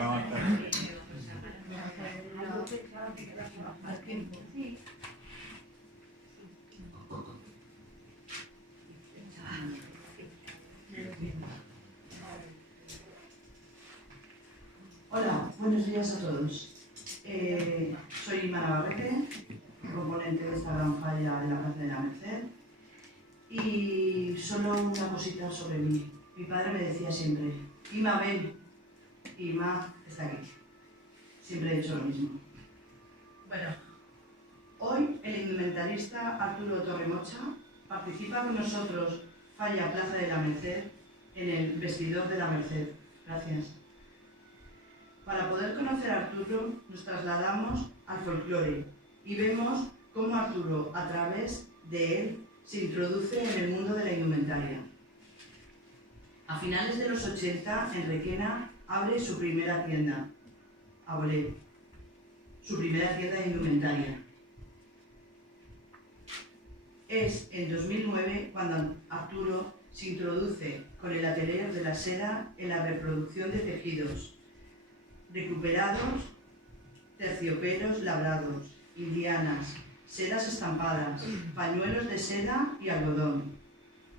Vamos a estar. Hola, buenos días a todos. Soy Ima Navarrete, componente de esta gran falla de la Plaza de la Merced. Y solo una cosita sobre mí. Mi padre me decía siempre, Ima, ven. Y Ima está aquí. Siempre he hecho lo mismo. Bueno, hoy el indumentarista Arturo Torremocha participa con nosotros, Falla Plaza de la Merced, en el vestidor de la Merced. Gracias. Para poder conocer a Arturo, nos trasladamos al folclore y vemos cómo Arturo, a través de él, se introduce en el mundo de la indumentaria. A finales de los 80, en Requena, abre su primera tienda, Abolé, su primera tienda de indumentaria. Es en 2009 cuando Arturo se introduce con el atelier de la seda en la reproducción de tejidos recuperados, terciopelos labrados, indianas, sedas estampadas, pañuelos de seda y algodón,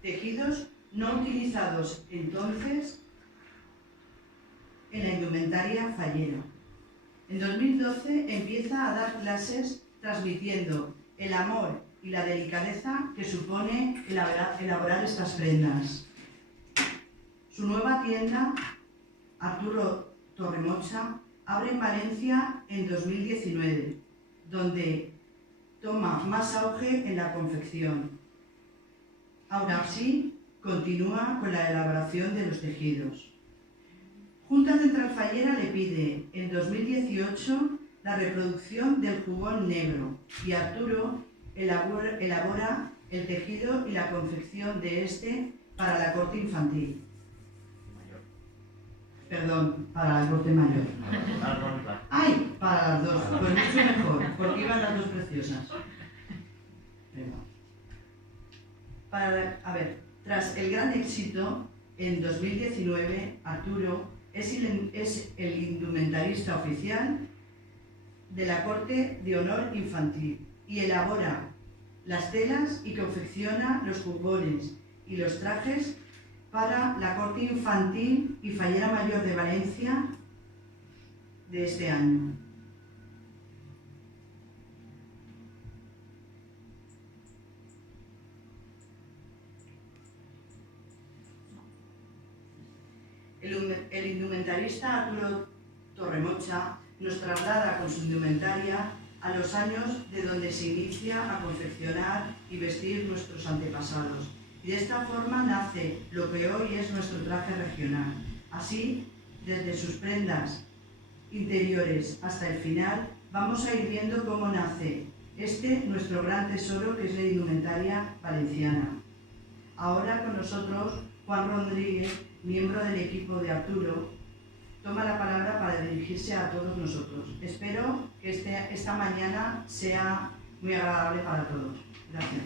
tejidos no utilizados entonces en la indumentaria fallera. En 2012 empieza a dar clases transmitiendo el amor y la delicadeza que supone elaborar estas prendas. Su nueva tienda, Arturo Torremocha, abre en Valencia en 2019, donde toma más auge en la confección. Ahora sí, continúa con la elaboración de los tejidos. Junta Central Fallera le pide en 2018 la reproducción del jubón negro y Arturo elabora el tejido y la confección de este para la corte infantil. Perdón, para la corte mayor. ¡Ay! Para las dos. Pues mucho mejor, porque iban las dos preciosas. Tras el gran éxito, en 2019, Arturo es el indumentarista oficial de la Corte de Honor Infantil y elabora las telas y confecciona los jubones y los trajes para la Corte Infantil y Fallera Mayor de Valencia de este año. El indumentarista Arturo Torremocha nos traslada con su indumentaria a los años de donde se inicia a confeccionar y vestir nuestros antepasados. Y de esta forma nace lo que hoy es nuestro traje regional. Así, desde sus prendas interiores hasta el final, vamos a ir viendo cómo nace nuestro gran tesoro que es la indumentaria valenciana. Ahora con nosotros Juan Rodríguez, miembro del equipo de Arturo, toma la palabra para dirigirse a todos nosotros. Espero que esta mañana sea muy agradable para todos. Gracias.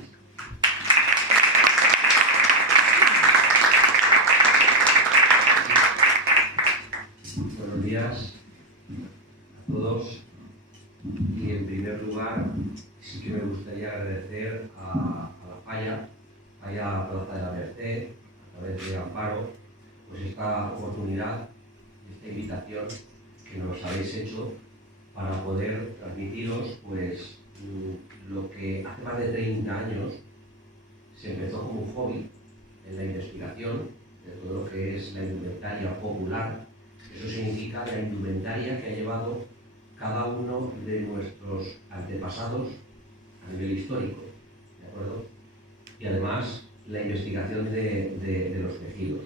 Buenos días a todos y en primer lugar sí que me gustaría agradecer a la Falla Plaza de la Merced, a través de Amparo, pues esta oportunidad, esta invitación que nos habéis hecho para poder transmitiros pues lo que hace más de 30 años se empezó como un hobby en la investigación de todo lo que es la indumentaria popular. Eso significa la indumentaria que ha llevado cada uno de nuestros antepasados a nivel histórico, ¿de acuerdo? Y además la investigación de los tejidos.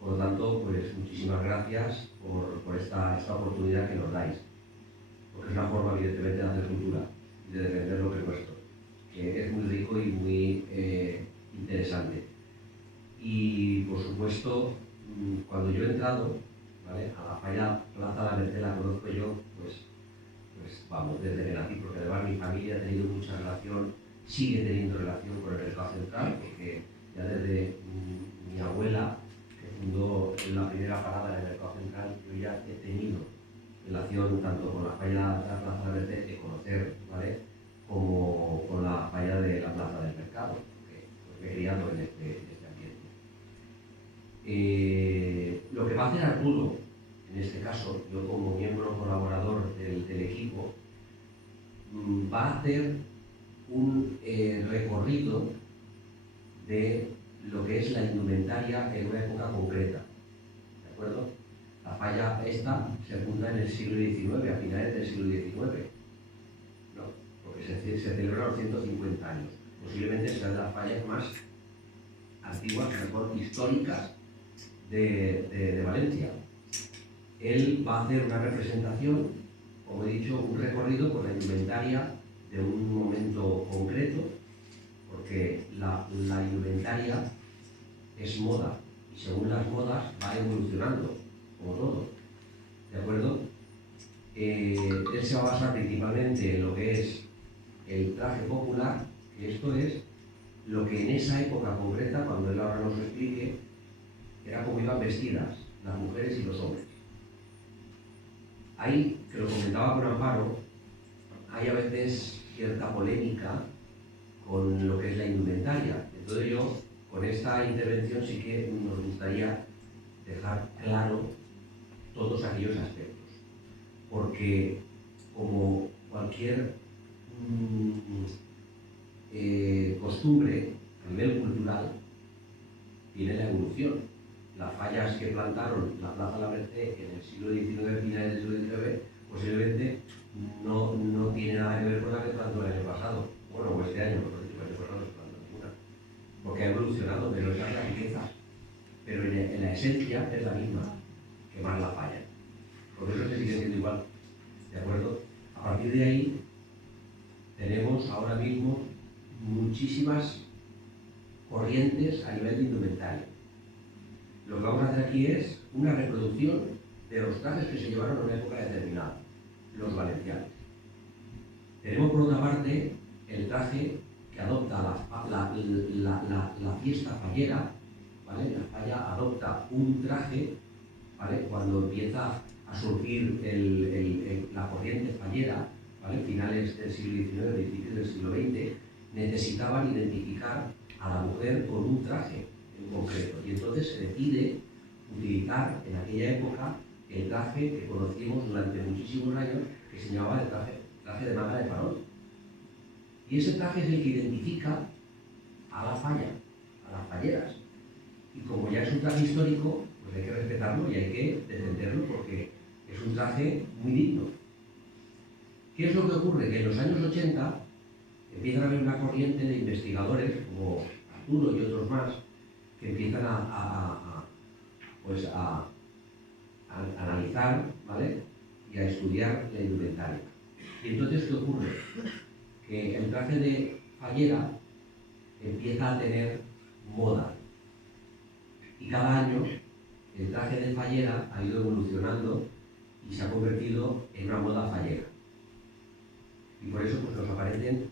Por lo tanto, pues muchísimas gracias por esta oportunidad que nos dais, porque es una forma evidentemente de hacer cultura y de defender lo que es nuestro, que es muy rico y muy interesante. Y por supuesto, cuando yo he entrado, ¿vale?, a la Falla Plaza de la Merced, la conozco yo, pues vamos, desde que nací, porque además mi familia ha tenido mucha relación, sigue teniendo relación con el mercado central, porque ya desde mi abuela, que fundó la primera parada en el mercado central, yo ya he tenido relación tanto con la falla de la Plaza de la Merced de conocer, ¿vale?, como con la falla de la Plaza del Mercado, porque me he criado en este ambiente. Lo que va a hacer Arturo, en este caso, yo como miembro colaborador del equipo, va a hacer un recorrido de lo que es la indumentaria en una época concreta, ¿de acuerdo? La falla esta se funda en el siglo XIX, a finales del siglo XIX, ¿no? Porque se celebran los 150 años. Posiblemente sea de las fallas más antiguas, mejor históricas de Valencia. Él va a hacer una representación, como he dicho, un recorrido por la indumentaria de un momento concreto, porque la indumentaria es moda y según las modas va evolucionando, como todo, ¿de acuerdo? Él se va a basar principalmente en lo que es el traje popular, que esto es lo que en esa época concreta, cuando él ahora nos lo explique, era como iban vestidas las mujeres y los hombres. Ahí, que lo comentaba con Amparo, hay a veces cierta polémica con lo que es la indumentaria. Entonces yo, con esta intervención, sí que nos gustaría dejar claro todos aquellos aspectos. Porque, como cualquier costumbre a nivel cultural, tiene la evolución. Las fallas que plantaron la Plaza de la Merced en el siglo XIX, finales del siglo XIX, posiblemente no tiene nada que ver con la que plantó el año pasado. Bueno, o este año, porque el año pasado no se plantó ninguna. Porque ha evolucionado, pero esa es la riqueza. Pero en la esencia es la misma, que más la falla. Por eso se sigue siendo igual. ¿De acuerdo? A partir de ahí, tenemos ahora mismo muchísimas corrientes a nivel de indumentaria. Lo que vamos a hacer aquí es una reproducción de los trajes que se llevaron en una época determinada, los valencianos. Tenemos por otra parte el traje que adopta la fiesta fallera, ¿vale? La falla adopta un traje, ¿vale? Cuando empieza a surgir la corriente fallera, ¿vale? Finales del siglo XIX, principios del siglo XX, necesitaban identificar a la mujer con un traje en concreto. Y entonces se decide utilizar en aquella época el traje que conocimos durante muchísimos años, que se llamaba el traje de manga de farol. Y ese traje es el que identifica a la falla, a las falleras. Y como ya es un traje histórico, pues hay que respetarlo y hay que defenderlo porque es un traje muy digno. ¿Qué es lo que ocurre? Que en los años 80 empiezan a haber una corriente de investigadores, como Arturo y otros más, que empiezan a analizar, ¿vale?, y a estudiar la indumentaria. Y entonces, ¿qué ocurre? Que el traje de fallera empieza a tener moda. Y cada año el traje de fallera ha ido evolucionando y se ha convertido en una moda fallera. Y por eso pues, nos aparecen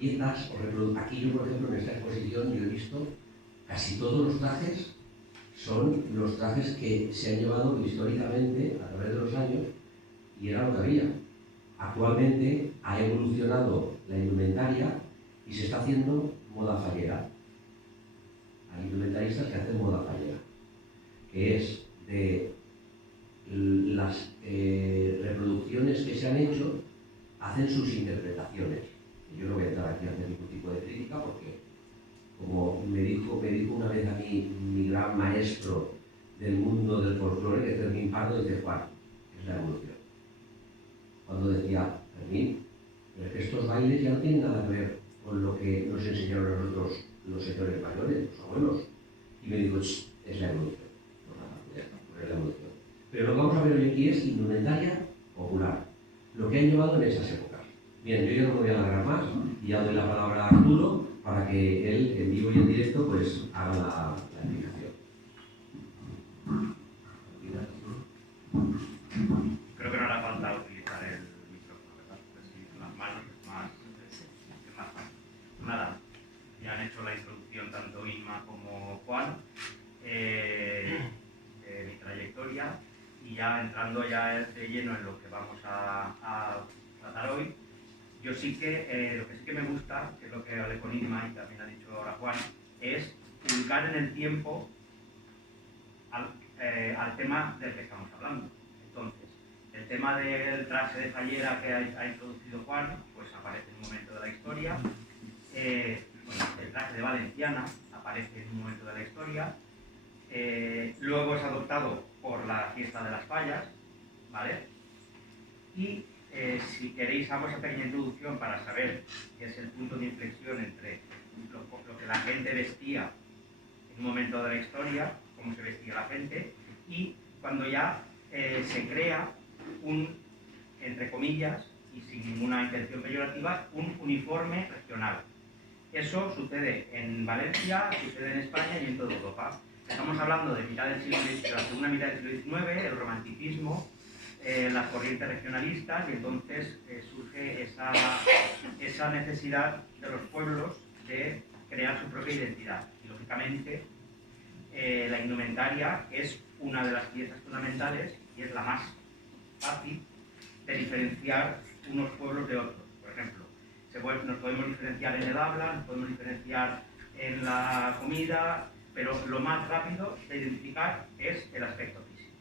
piezas, aquí yo por ejemplo en esta exposición yo he visto casi todos los trajes son los trajes que se han llevado históricamente a través de los años y era lo que había. Actualmente ha evolucionado la indumentaria y se está haciendo moda fallera. Hay indumentaristas que hacen moda fallera, que es de las reproducciones que se han hecho, hacen sus interpretaciones. Yo no voy a entrar aquí a hacer ningún tipo de crítica porque, como me dijo una vez a mí mi gran maestro del mundo del folclore, que es Fermín Pardo, dice: Juan, es la evolución. Cuando decía Fermín, pero es que estos bailes ya no tienen nada que ver con lo que nos enseñaron a nosotros los señores mayores, los abuelos. Y me dijo: es la evolución. No, ya está, pues es la evolución. Pero lo que vamos a ver hoy aquí es indumentaria popular, lo que han llevado en esas épocas. Bien, yo ya no me voy a alargar más y ya doy la palabra a Arturo para que él, en vivo y en directo, pues haga la explicación. Creo que no hará falta utilizar el micrófono, ¿verdad? Pues sí, con las manos es más fácil. Nada, ya han hecho la introducción tanto Inma como Juan. entrando ya de lleno en lo que vamos a tratar hoy, yo sí que, lo que sí que me gusta, que es lo que hablé con Inma y también ha dicho ahora Juan, es ubicar en el tiempo al tema del que estamos hablando. Entonces, el tema del traje de fallera que ha introducido Juan, pues aparece en un momento de la historia. Bueno, el traje de valenciana aparece en un momento de la historia. Luego es adoptado por la fiesta de las fallas, ¿vale? Y si queréis hago esa pequeña introducción para saber qué es el punto de inflexión entre lo que la gente vestía en un momento de la historia, cómo se vestía la gente, y cuando ya se crea un, entre comillas, y sin ninguna intención peyorativa, un uniforme regional. Eso sucede en Valencia, sucede en España y en toda Europa. Estamos hablando de mitad del siglo XIX, la segunda mitad del siglo XIX, el romanticismo, las corrientes regionalistas, y entonces surge esa necesidad de los pueblos de crear su propia identidad. Y lógicamente la indumentaria es una de las piezas fundamentales y es la más fácil de diferenciar unos pueblos de otros. Por ejemplo, nos podemos diferenciar en el habla, nos podemos diferenciar en la comida, pero lo más rápido de identificar es el aspecto físico.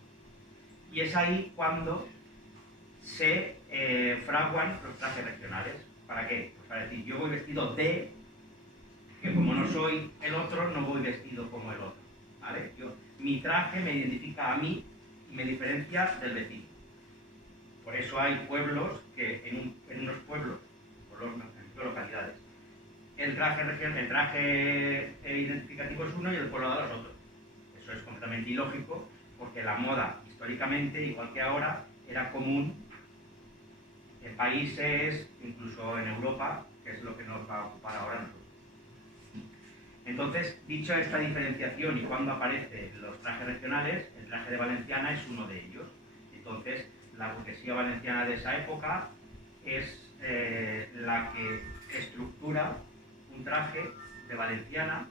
Y es ahí cuando se fraguan los trajes regionales. ¿Para qué? Pues para decir, yo voy vestido de, que como no soy el otro, no voy vestido como el otro, ¿vale? Mi traje me identifica a mí y me diferencia del vecino. Por eso hay pueblos que en unos pueblos, en localidades, el traje identificativo es uno y el poblado es otro. Eso es completamente ilógico, porque la moda históricamente, igual que ahora, era común en países, incluso en Europa, que es lo que nos va a ocupar ahora nosotros. Entonces, dicho esta diferenciación y cuando aparecen los trajes regionales, el traje de valenciana es uno de ellos. Entonces, la burguesía valenciana de esa época es la que estructura un traje de valenciana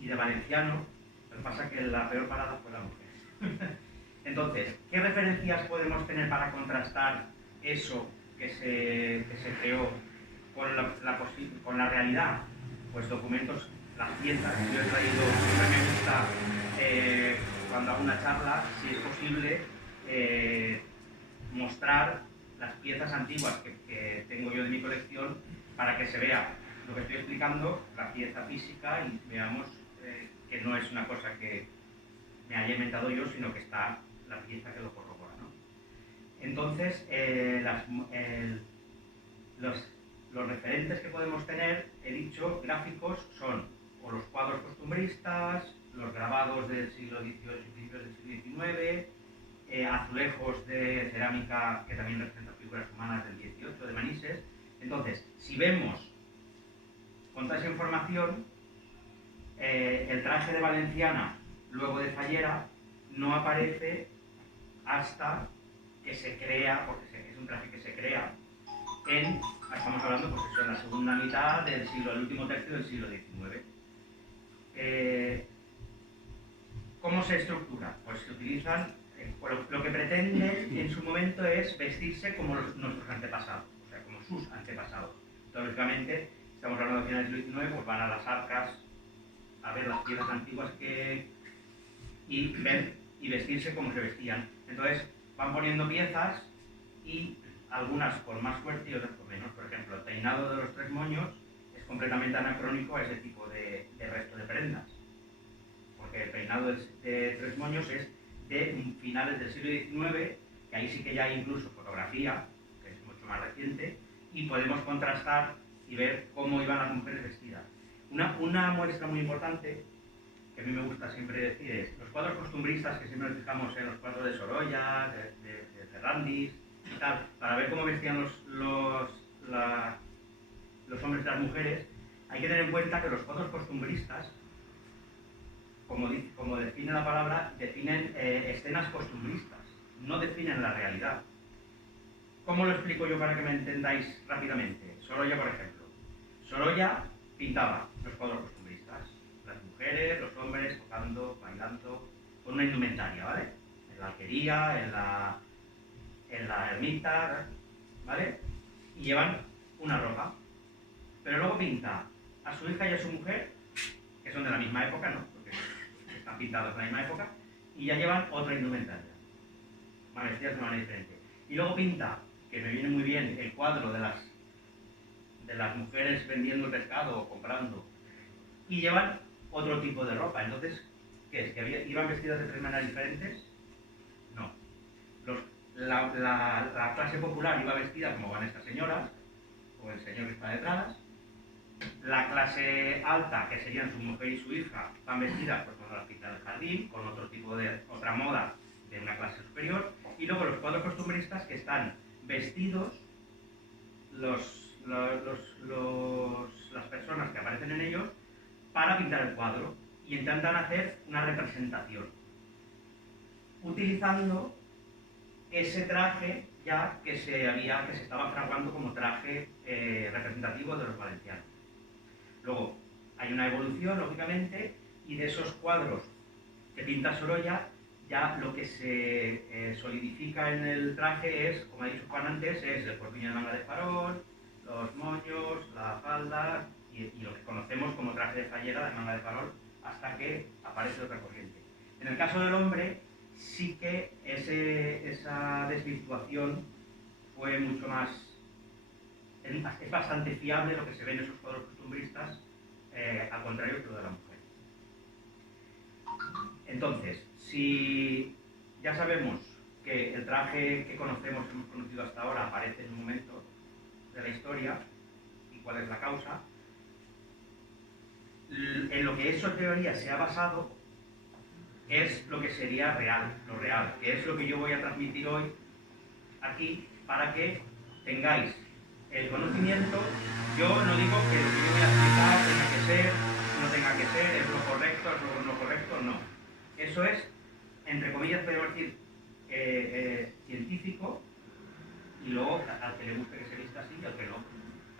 y de valenciano. Lo que pasa es que la peor parada fue la mujer. Entonces, ¿qué referencias podemos tener para contrastar eso que se creó con la realidad? Pues documentos, las piezas. Yo he traído, siempre me gusta, cuando hago una charla, si es posible, mostrar las piezas antiguas que tengo yo de mi colección para que se vea lo que estoy explicando, la pieza física, y veamos que no es una cosa que me haya inventado yo, sino que está la pieza que lo corrobora, ¿no? Entonces, los referentes que podemos tener, he dicho, gráficos, son o los cuadros costumbristas, los grabados del siglo XVIII y principios del siglo XIX, azulejos de cerámica que también representan figuras humanas del XVIII, de Manises. Entonces, si vemos con toda esa información, el traje de valenciana, luego de fallera, no aparece hasta que se crea, porque es un traje que se crea estamos hablando pues eso, en la segunda mitad del siglo, el último tercio del siglo XIX. ¿Cómo se estructura? Pues se utilizan, lo que pretenden en su momento es vestirse como nuestros antepasados, o sea, como sus antepasados. Entonces, lógicamente, estamos hablando de finales del XIX, pues van a las arcas a ver las piezas antiguas y ver y vestirse como se vestían. Entonces, van poniendo piezas y algunas con más suerte y otras con menos. Por ejemplo, el peinado de los tres moños es completamente anacrónico a ese tipo de resto de prendas. Porque el peinado de tres moños es de finales del siglo XIX, que ahí sí que ya hay incluso fotografía, que es mucho más reciente, y podemos contrastar y ver cómo iban las mujeres vestidas. Una muestra muy importante, que a mí me gusta siempre decir, es los cuadros costumbristas, que siempre nos fijamos en los cuadros de Sorolla, de Ferrandis y tal, para ver cómo vestían los hombres y las mujeres. Hay que tener en cuenta que los cuadros costumbristas, como define la palabra, definen escenas costumbristas, no definen la realidad. ¿Cómo lo explico yo para que me entendáis rápidamente? Sorolla, por ejemplo. Sorolla pintaba los cuadros costumbristas, las mujeres, los hombres tocando, bailando, con una indumentaria, ¿vale? la alquería, en la ermita, ¿vale? Y llevan una ropa. Pero luego pinta a su hija y a su mujer, que son de la misma época, ¿no? Porque están pintados de la misma época, y ya llevan otra indumentaria, van vestidas de manera diferente. Y luego pinta, que me viene muy bien, el cuadro de las mujeres vendiendo pescado o comprando, y llevan otro tipo de ropa. Entonces, ¿qué es? ¿Que iban vestidas de tres maneras diferentes? No. La clase popular iba vestida como van estas señoras, o el señor que está detrás. La clase alta, que serían su mujer y su hija, van vestidas pues, con las pintas del jardín, con otro tipo de otra moda de una clase superior. Y luego los cuadros costumbristas, que están vestidos las personas que aparecen en ellos para pintar el cuadro, y intentan hacer una representación utilizando ese traje ya que se estaba fraguando como traje representativo de los valencianos. Luego hay una evolución, lógicamente, y de esos cuadros que pinta Sorolla, ya lo que se solidifica en el traje es, como ha dicho Juan antes, es el corpiño de manga de farol, los moños, la falda y lo que conocemos como traje de fallera de manga de farol, hasta que aparece otra corriente. En el caso del hombre, sí que esa desvirtuación fue mucho más... Es bastante fiable lo que se ve en esos cuadros costumbristas, al contrario que lo de la mujer. Entonces, si ya sabemos que el traje que hemos conocido hasta ahora, aparece en un momento de la historia, y cuál es la causa, en lo que esa teoría se ha basado es lo que sería lo real, que es lo que yo voy a transmitir hoy aquí para que tengáis el conocimiento. Yo no digo que lo que yo voy a explicar tenga que ser, no tenga que ser, es lo correcto, es lo correcto, no. Eso es, entre comillas, podemos decir, científico, y luego al que le guste que se vista así y al que no.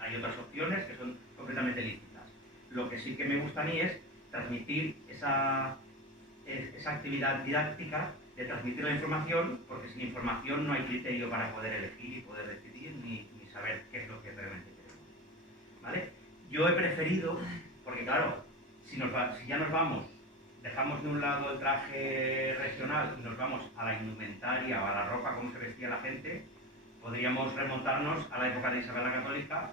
Hay otras opciones que son completamente lícitas. Lo que sí que me gusta a mí es transmitir esa actividad didáctica de transmitir la información, porque sin información no hay criterio para poder elegir y poder decidir ni saber qué es lo que realmente queremos. ¿Vale? Yo he preferido, porque claro, si ya nos vamos, dejamos de un lado el traje regional y nos vamos a la indumentaria o a la ropa, cómo se vestía la gente, podríamos remontarnos a la época de Isabel la Católica,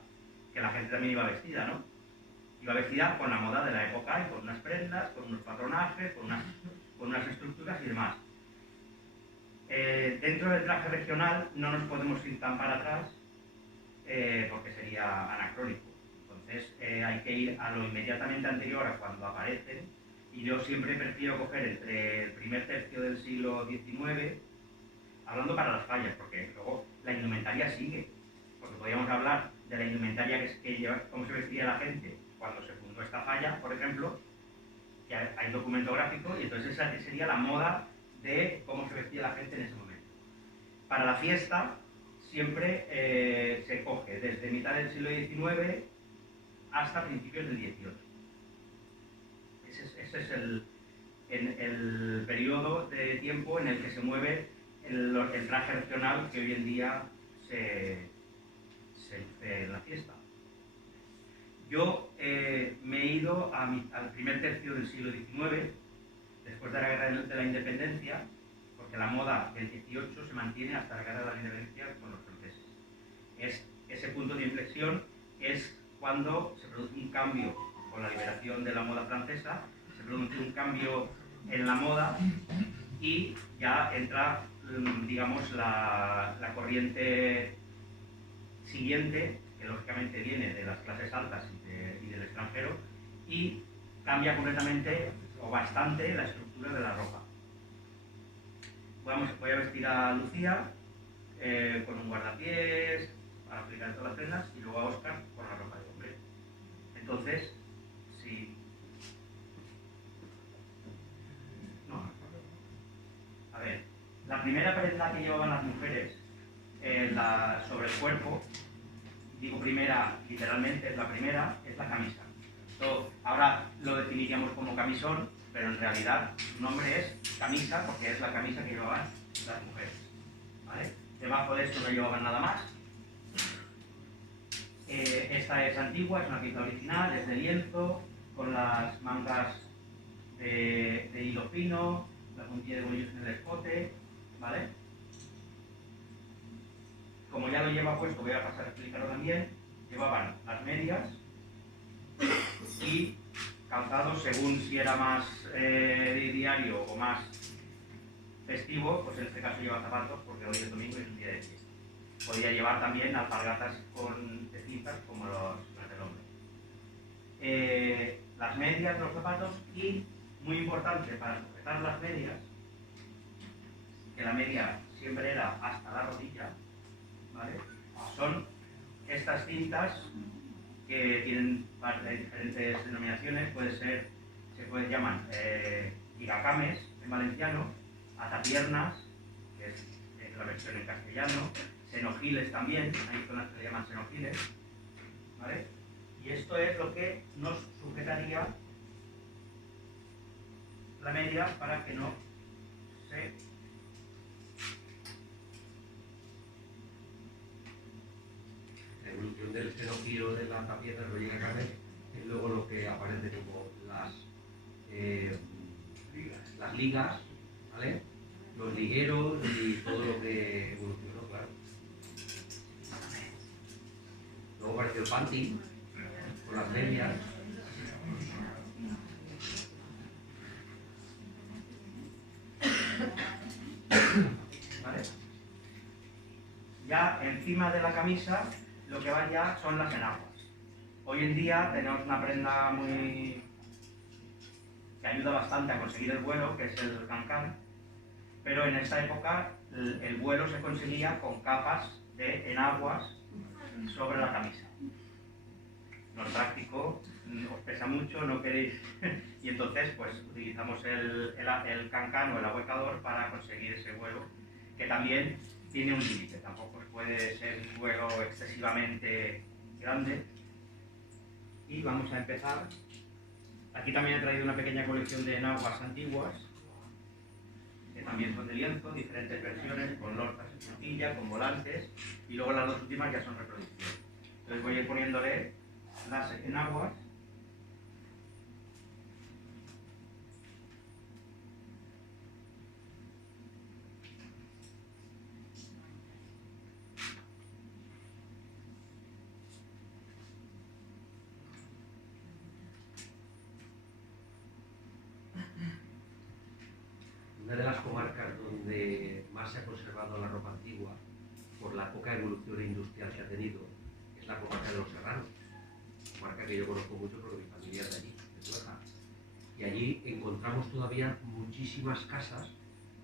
que la gente también iba vestida, ¿no? Iba vestida con la moda de la época y con unas prendas, con unos patronajes, con unas estructuras y demás. Dentro del traje regional no nos podemos ir tan para atrás porque sería anacrónico. Entonces hay que ir a lo inmediatamente anterior a cuando aparecen, y yo siempre prefiero coger entre el primer tercio del siglo XIX, hablando para las fallas, porque luego la indumentaria sigue, porque podríamos hablar de la indumentaria cómo se vestía la gente cuando se fundó esta falla, por ejemplo, que hay documento gráfico, y entonces esa sería la moda de cómo se vestía la gente en ese momento. Para la fiesta siempre se coge desde mitad del siglo XIX hasta principios del XVIII. Ese es el periodo de tiempo en el que se mueve el traje regional que hoy en día se luce en la fiesta. Yo me he ido al primer tercio del siglo XIX, después de la Guerra de la Independencia, porque la moda del XVIII se mantiene hasta la Guerra de la Independencia con los franceses. Ese punto de inflexión es cuando se produce un cambio con la liberación de la moda francesa, se produce un cambio en la moda y ya entra, digamos, la corriente siguiente, que lógicamente viene de las clases altas y del extranjero, y cambia completamente o bastante la estructura de la ropa. Voy a vestir a Lucía con un guardapiés para aplicar todas las prendas, y luego a Óscar con la ropa de hombre. Entonces, si... No. A ver, la primera prenda que llevaban las mujeres sobre el cuerpo, digo primera, literalmente es la primera, es la camisa. Ahora lo definiríamos como camisón, pero en realidad su nombre es camisa porque es la camisa que llevaban las mujeres, ¿vale? Debajo de esto no llevaban nada más. Esta es antigua, es una pieza original, es de lienzo, con las mangas de hilo fino, la puntilla de bollos en el escote, ¿vale? Como ya lo lleva puesto, voy a pasar a explicarlo también. Llevaban las medias y calzados según si era más diario o más festivo, pues en este caso lleva zapatos porque hoy es domingo y es un día de fiesta. Podía llevar también alpargatas con cintas como las del hombre. Las medias, los zapatos y, muy importante para sujetar las medias, que la media siempre era hasta la rodilla, ¿vale? Son estas cintas que tienen diferentes denominaciones, se pueden llamar higacames en valenciano, atapiernas, que es la versión en castellano, senogiles también, hay zonas que le llaman senogiles, ¿vale? Y esto es lo que nos sujetaría la media para que no se la evolución del senogiro de la tapiedra lo llega a caber, es luego lo que aparece como las ligas, ¿vale? Los ligueros y todo lo que evolucionó, claro. Luego apareció el panty, con las medias. ¿Vale? Ya encima de la camisa lo que va ya son las enaguas. Hoy en día tenemos una prenda que ayuda bastante a conseguir el vuelo, que es el cancán, pero en esta época el vuelo se conseguía con capas de enaguas sobre la camisa. No es práctico, os pesa mucho, no queréis, y entonces pues utilizamos el cancán o el ahuecador para conseguir ese vuelo, que también tiene un límite, tampoco puede ser un vuelo excesivamente grande. Y vamos a empezar. Aquí también he traído una pequeña colección de enaguas antiguas, que también son de lienzo, diferentes versiones, con lorzas en puntilla, con volantes, y luego las dos últimas ya son reproducciones. Entonces voy a ir poniéndole las enaguas. Una de las comarcas donde más se ha conservado la ropa antigua, por la poca evolución industrial que ha tenido, es la comarca de los Serranos, comarca que yo conozco mucho porque mi familia es de allí, de Tueja. Y allí encontramos todavía muchísimas casas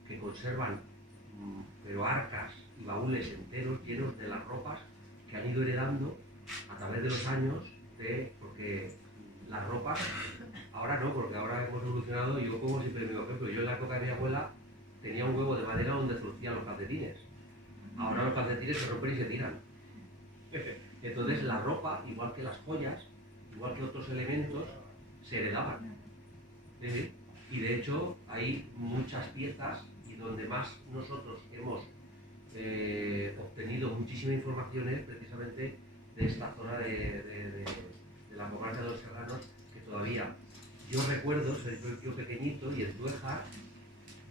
que conservan, pero arcas y baúles enteros llenos de las ropas que han ido heredando a través de los años, porque las ropas, ahora no, porque ahora hemos evolucionado. Yo como siempre me digo, ejemplo, yo en la época de mi abuela tenía un huevo de madera donde surcían los calcetines. Ahora los calcetines se rompen y se tiran. Entonces la ropa, igual que las joyas, igual que otros elementos, se heredaban. ¿Sí? Y de hecho hay muchas piezas y donde más nosotros hemos obtenido muchísima información es precisamente de esta zona de la comarca de los Serranos, que todavía yo recuerdo, soy yo pequeñito, y en Tueja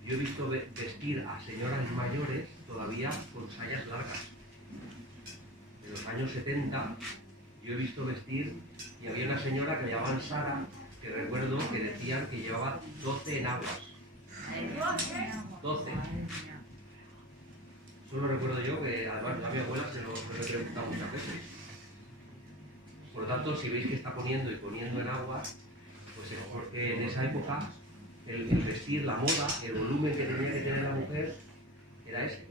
yo he visto vestir a señoras mayores todavía con sayas largas. En los años 70 yo he visto vestir, y había una señora que le llamaban Sara, que recuerdo que decían que llevaba 12 enaguas. 12. Solo recuerdo yo que además a mi abuela se lo he preguntado muchas veces. Por lo tanto, si veis que está poniendo y poniendo en agua, pues es porque en esa época el vestir, la moda, el volumen que tenía que tener la mujer era ese.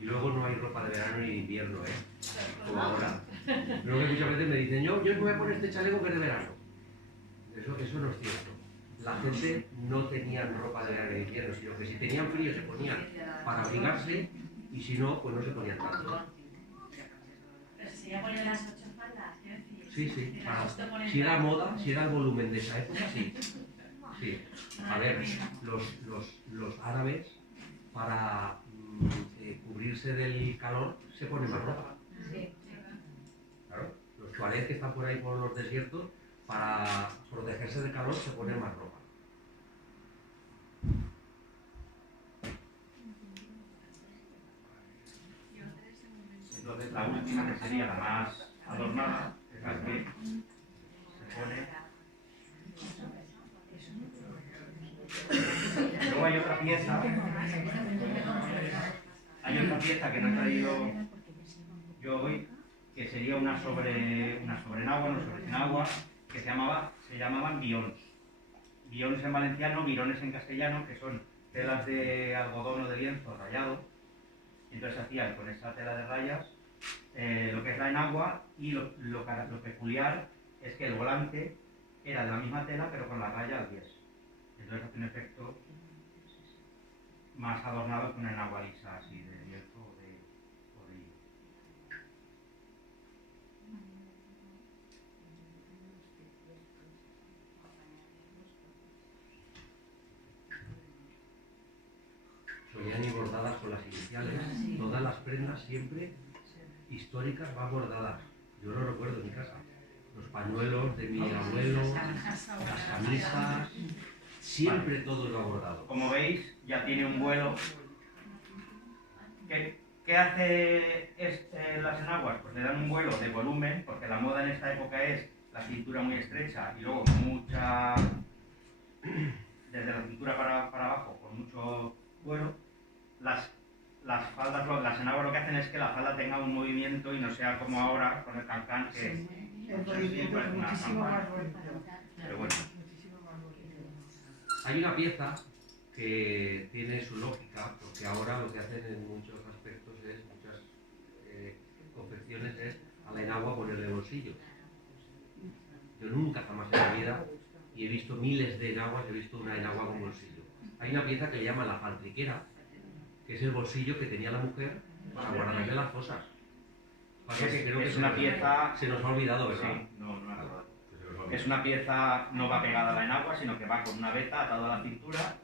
Y luego no hay ropa de verano ni de invierno, como ahora. Pero que muchas veces me dicen, yo me voy a poner este chaleco que es de verano. Eso no es cierto. la gente no tenía ropa de verano y invierno, sino que si tenían frío se ponían para abrigarse y si no, pues no se ponían tanto. Pero si ya ponen las 8 faldas, quiero decir. Sí, sí, si era moda, si era el volumen de esa época, sí. Sí. A ver, los árabes para cubrirse del calor se ponen más ropa. Claro, los tuareg que están por ahí por los desiertos, para protegerse del calor se ponen más ropa. Entonces la última, que sería la más adornada, es la que se pone. Luego hay otra pieza que no he traído yo hoy, que sería una sobre enagua, una sobre sin agua, que se llamaban bions. Bions en valenciano, mirones en castellano, que son telas de algodón o de lienzo rayado. Entonces hacían con esa tela de rayas lo que es la enagua, y lo peculiar es que el volante era de la misma tela pero con la raya al bies. Entonces hace un efecto más adornado que una enagua lisa así de lienzo o de hilo. Solían ir bordadas con las iniciales. Todas las prendas siempre históricas van bordadas. Yo lo recuerdo en mi casa. Los pañuelos de mi abuelo, las camisas, siempre todo lo ha bordado. Como veis, ya tiene un vuelo. ¿Qué hace las enaguas? Pues le dan un vuelo de volumen, porque la moda en esta época es la cintura muy estrecha y luego mucha, desde la cintura para abajo, con mucho vuelo. Las faldas, las enaguas lo que hacen es que la falda tenga un movimiento y no sea como ahora con el cancán, que El movimiento es muchísimo más bonito. Pero bueno. Hay una pieza que tiene su lógica, porque ahora lo que hacen en muchos aspectos es, muchas confecciones es a la enagua ponerle bolsillo. Yo nunca jamás en la vida, y he visto miles de enaguas, he visto una enagua con bolsillo. Hay una pieza que le llaman la faltriquera, que es el bolsillo que tenía la mujer para guardarle las cosas. Es una pieza... Se nos ha olvidado, ¿verdad? Sí, no me acuerdo. Es una pieza, no va pegada a la enagua, sino que va con una veta atada a la cintura.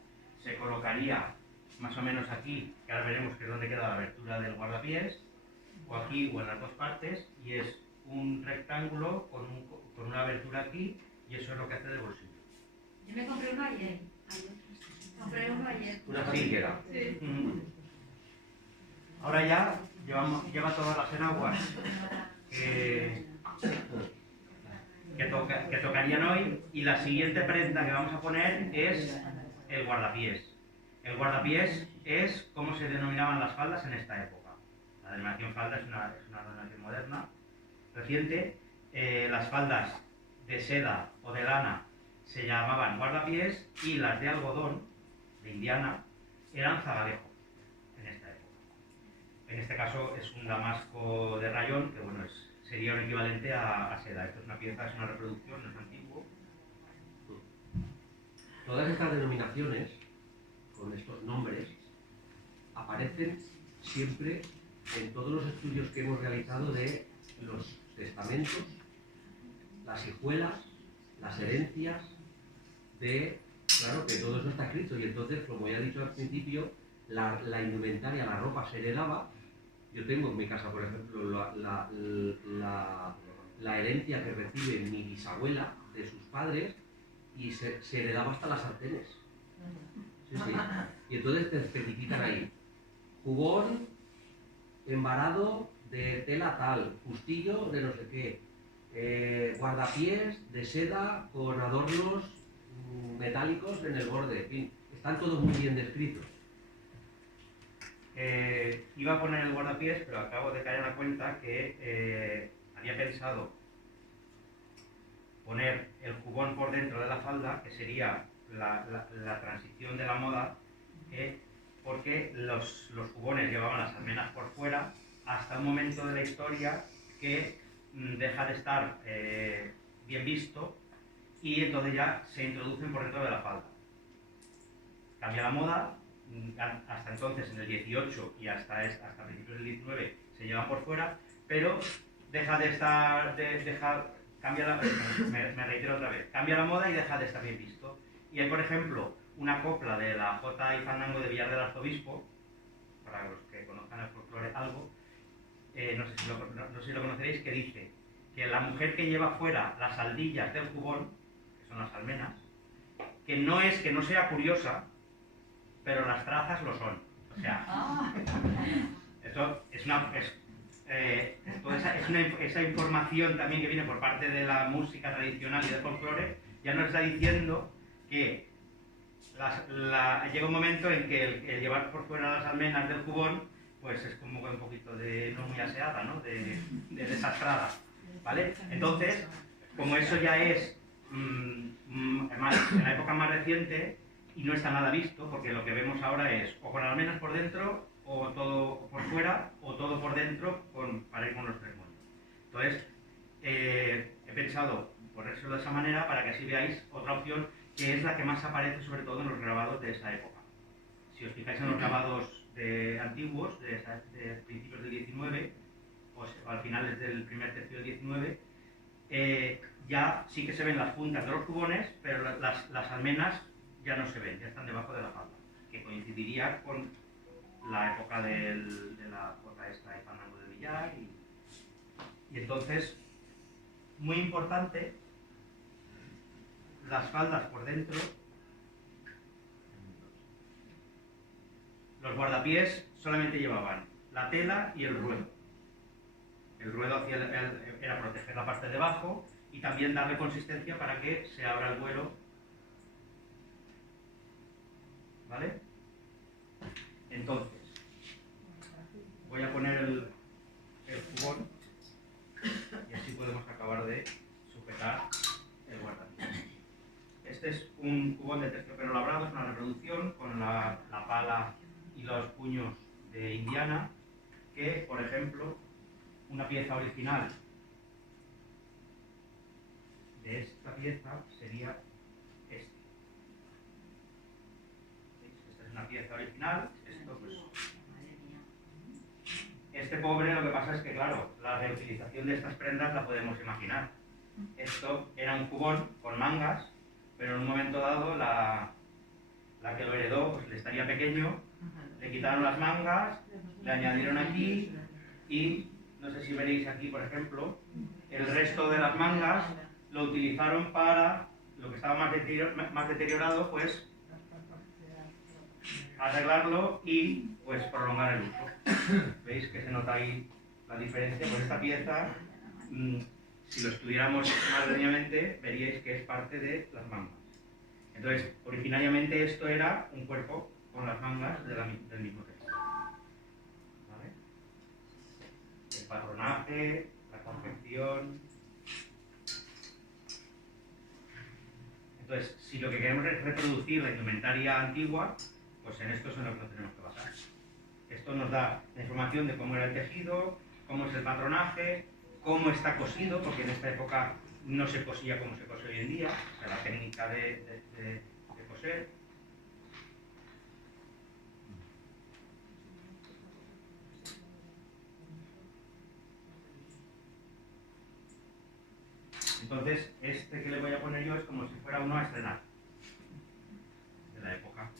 Se colocaría más o menos aquí, que ahora veremos que es donde queda la abertura del guardapiés, o aquí o en las dos partes, y es un rectángulo con una abertura aquí, y eso es lo que hace de bolsillo. Yo me compré uno ayer. Compré uno ayer. Una faltriquera. Sí. Ahora ya lleva todas las enaguas que tocarían hoy, y la siguiente prenda que vamos a poner es el guardapiés. El guardapiés es como se denominaban las faldas en esta época. La denominación falda es una denominación moderna, reciente. Las faldas de seda o de lana se llamaban guardapiés, y las de algodón, de indiana, eran zagalejos en esta época. En este caso es un damasco de rayón, que bueno, sería un equivalente a seda. Esto es una pieza, es una reproducción, no es antiguo. Todas estas denominaciones, con estos nombres, aparecen siempre en todos los estudios que hemos realizado de los testamentos, las hijuelas, las herencias, claro que todo eso está escrito, y entonces, como ya he dicho al principio, la indumentaria, la ropa se heredaba. Yo tengo en mi casa, por ejemplo, la herencia que recibe mi bisabuela de sus padres, y se heredaba hasta las sartenes. Sí, sí. Y entonces te especifican ahí: jubón embarado de tela tal, justillo de no sé qué, guardapiés de seda con adornos metálicos en el borde, en fin, están todos muy bien descritos. Iba a poner el guardapiés, pero acabo de caer en la cuenta que había pensado poner el jubón por dentro de la falda, que sería la transición de la moda, porque los jubones llevaban las almenas por fuera hasta un momento de la historia que deja de estar bien visto, y entonces ya se introducen por dentro de la falda. Cambia la moda, hasta entonces en el 18 y hasta principios del 19 se llevan por fuera, pero deja de estar, me reitero otra vez, cambia la moda y deja de estar bien visto. Y hay, por ejemplo, una copla de la Jota y Fandango de Villar del Arzobispo, para los que conozcan el folclore algo, no sé si lo conoceréis, que dice que la mujer que lleva fuera las aldillas del jubón, que son las almenas, que no sea curiosa, pero las trazas lo son. O sea, esto es esa información también que viene por parte de la música tradicional y del folclore, ya nos está diciendo que llega un momento en que el llevar por fuera las almenas del jubón, pues es como un poquito de no muy aseada, ¿no? de desastrada, ¿vale? Entonces, como eso ya es en la época más reciente y no está nada visto, porque lo que vemos ahora es o con almenas por dentro, o todo por fuera, o todo por dentro para ir con los tres moños. Entonces, he pensado ponérselo de esa manera para que así veáis otra opción, que es la que más aparece sobre todo en los grabados de esa época. Si os fijáis en los grabados antiguos, de principios del 19, o al final del primer tercio del 19, ya sí que se ven las puntas de los jubones, pero las almenas ya no se ven, ya están debajo de la falda, que coincidiría con la época de la Jota esta de Fandango de Villar. Y entonces, muy importante, las faldas por dentro, los guardapiés solamente llevaban la tela y el ruedo. El ruedo era proteger la parte de abajo y también darle consistencia para que se abra el vuelo, ¿vale? Entonces, voy a poner el jubón y así podemos acabar de sujetar el guardapiés. Este es un jubón de terciopelo labrado, es una reproducción con la pala y los puños de Indiana, que, por ejemplo, una pieza original de esta pieza sería esta. Esta es una pieza original. Este pobre, lo que pasa es que, claro, la reutilización de estas prendas la podemos imaginar. Esto era un jubón con mangas, pero en un momento dado la que lo heredó pues le estaría pequeño, le quitaron las mangas, le añadieron aquí y, no sé si veréis aquí, por ejemplo, el resto de las mangas lo utilizaron para lo que estaba más deteriorado, pues arreglarlo y pues prolongar el uso. ¿Veis que se nota ahí la diferencia? Pues esta pieza, si lo estudiáramos más detenidamente, veríais que es parte de las mangas. Entonces, originariamente esto era un cuerpo con las mangas del mismo texto. ¿Vale? El patronaje, la confección. Entonces, si lo que queremos es reproducir la indumentaria antigua, pues en esto es en lo que nos tenemos que basar. Esto nos da la información de cómo era el tejido, cómo es el patronaje, cómo está cosido, porque en esta época no se cosía como se cose hoy en día, o sea, la técnica de coser. Entonces, este que le voy a poner yo es como si fuera uno a estrenar de la época.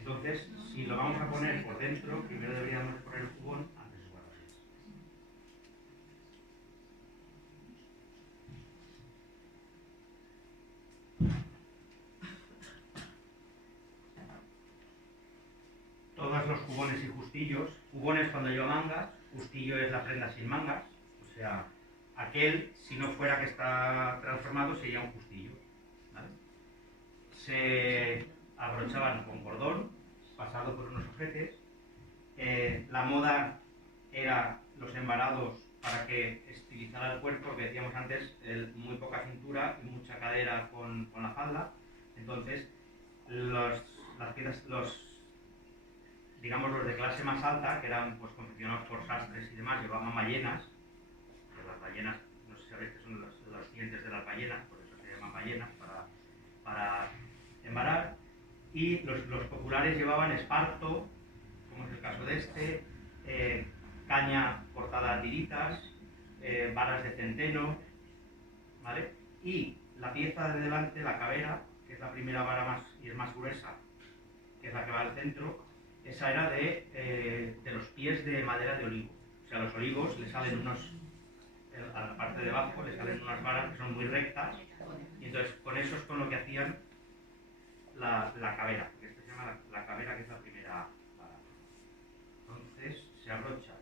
Entonces, si lo vamos a poner por dentro, primero deberíamos poner el jubón antes de guardapiés. los jubones y justillos. Jubones cuando lleva mangas, justillo es la prenda sin mangas, o sea, aquel, si no fuera que está transformado, sería un justillo, ¿vale? Se abrochaban con cordón, pasado por unos ojetes. La moda era los embarados para que estilizara el cuerpo, que decíamos antes, muy poca cintura y mucha cadera con la falda. Entonces, digamos los de clase más alta, que eran pues confeccionados por sastres y demás, llevaban ballenas, que las ballenas, no sé si sabéis que son los dientes de las ballenas, por eso se llaman ballenas, para embarar. Y los populares llevaban esparto, como es el caso de este, caña cortada a tiritas, varas de centeno, ¿vale? Y la pieza de delante, la cabera, que es la primera vara y es más gruesa, que es la que va al centro, esa era de los pies de madera de olivo. O sea, a los olivos le salen a la parte de abajo le salen unas varas que son muy rectas, y entonces con eso es con lo que hacían la cabera, que esto se llama la cabera, que es la primera vara. Entonces se abrocha.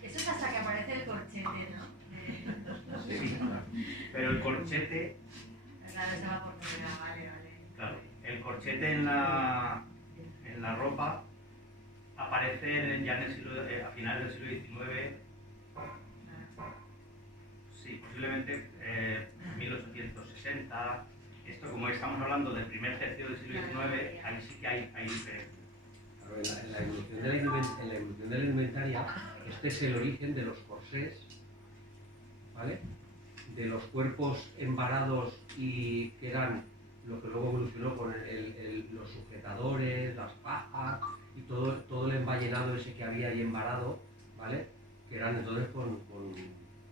Eso es hasta que aparece el corchete, ¿no? Sí, pero el corchete, Claro, se va por fuera, vale. claro, el corchete en la ropa aparece ya a finales del siglo XIX, sí, posiblemente 1860. Esto, como estamos hablando del primer tercio del siglo XIX, ahí sí que hay diferencia. En la evolución de la indumentaria, este es el origen de los corsés, ¿vale? De los cuerpos embarados y que eran lo que luego evolucionó con los sujetadores, las pajas y todo el emballenado ese que había ahí embarado, ¿vale? Que eran entonces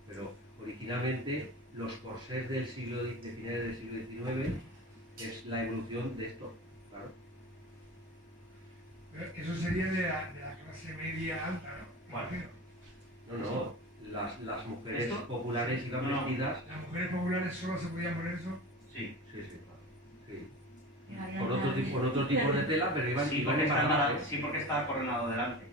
pero originalmente los corsés del finales del siglo XIX es la evolución de esto, claro. Eso sería de la clase media alta, ¿no? Vale. No, las mujeres ¿Esto? populares iban No. vestidas. ¿Las mujeres populares solo se podían poner eso? Sí. Sí, claro. Sí. Con otro tipo de tela, pero iban embaradas. Sí, porque está coronado delante.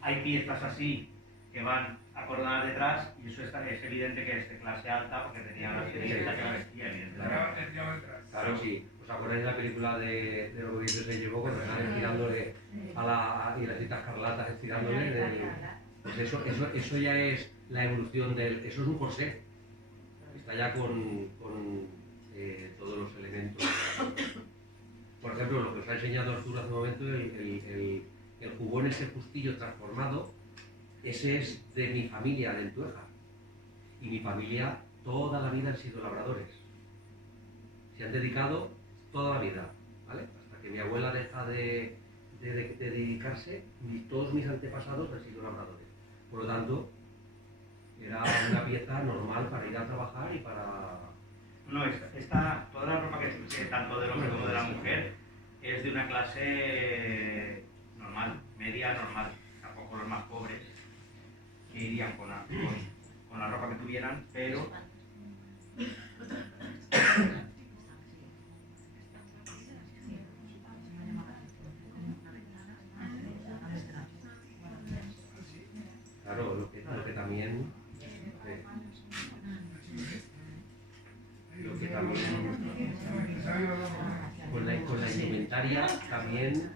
Hay piezas así que van acordonadas detrás, y eso es evidente que es de clase alta, porque tenía la señorita que la vestía, evidentemente. Claro, sí. ¿Os acordáis de la película de los gobiernos se llevó cuando están estirándole y las citas carlatas estirándole? Pues eso ya es la evolución eso es un corsé. Está ya con todos los elementos. Por ejemplo, lo que os ha enseñado Arturo hace un momento, el jubón, ese justillo transformado, ese es de mi familia, de Entueja. Y mi familia toda la vida han sido labradores. Se han dedicado toda la vida, ¿vale? Hasta que mi abuela deja de dedicarse, todos mis antepasados han sido labradores. Por lo tanto, era una pieza normal para ir a trabajar y para... No, toda la ropa que tanto del hombre como de la mujer es de una clase normal, media normal. Tampoco los más pobres que irían con la ropa que tuvieran, pero... Claro, lo que también... Lo que también con la indumentaria también,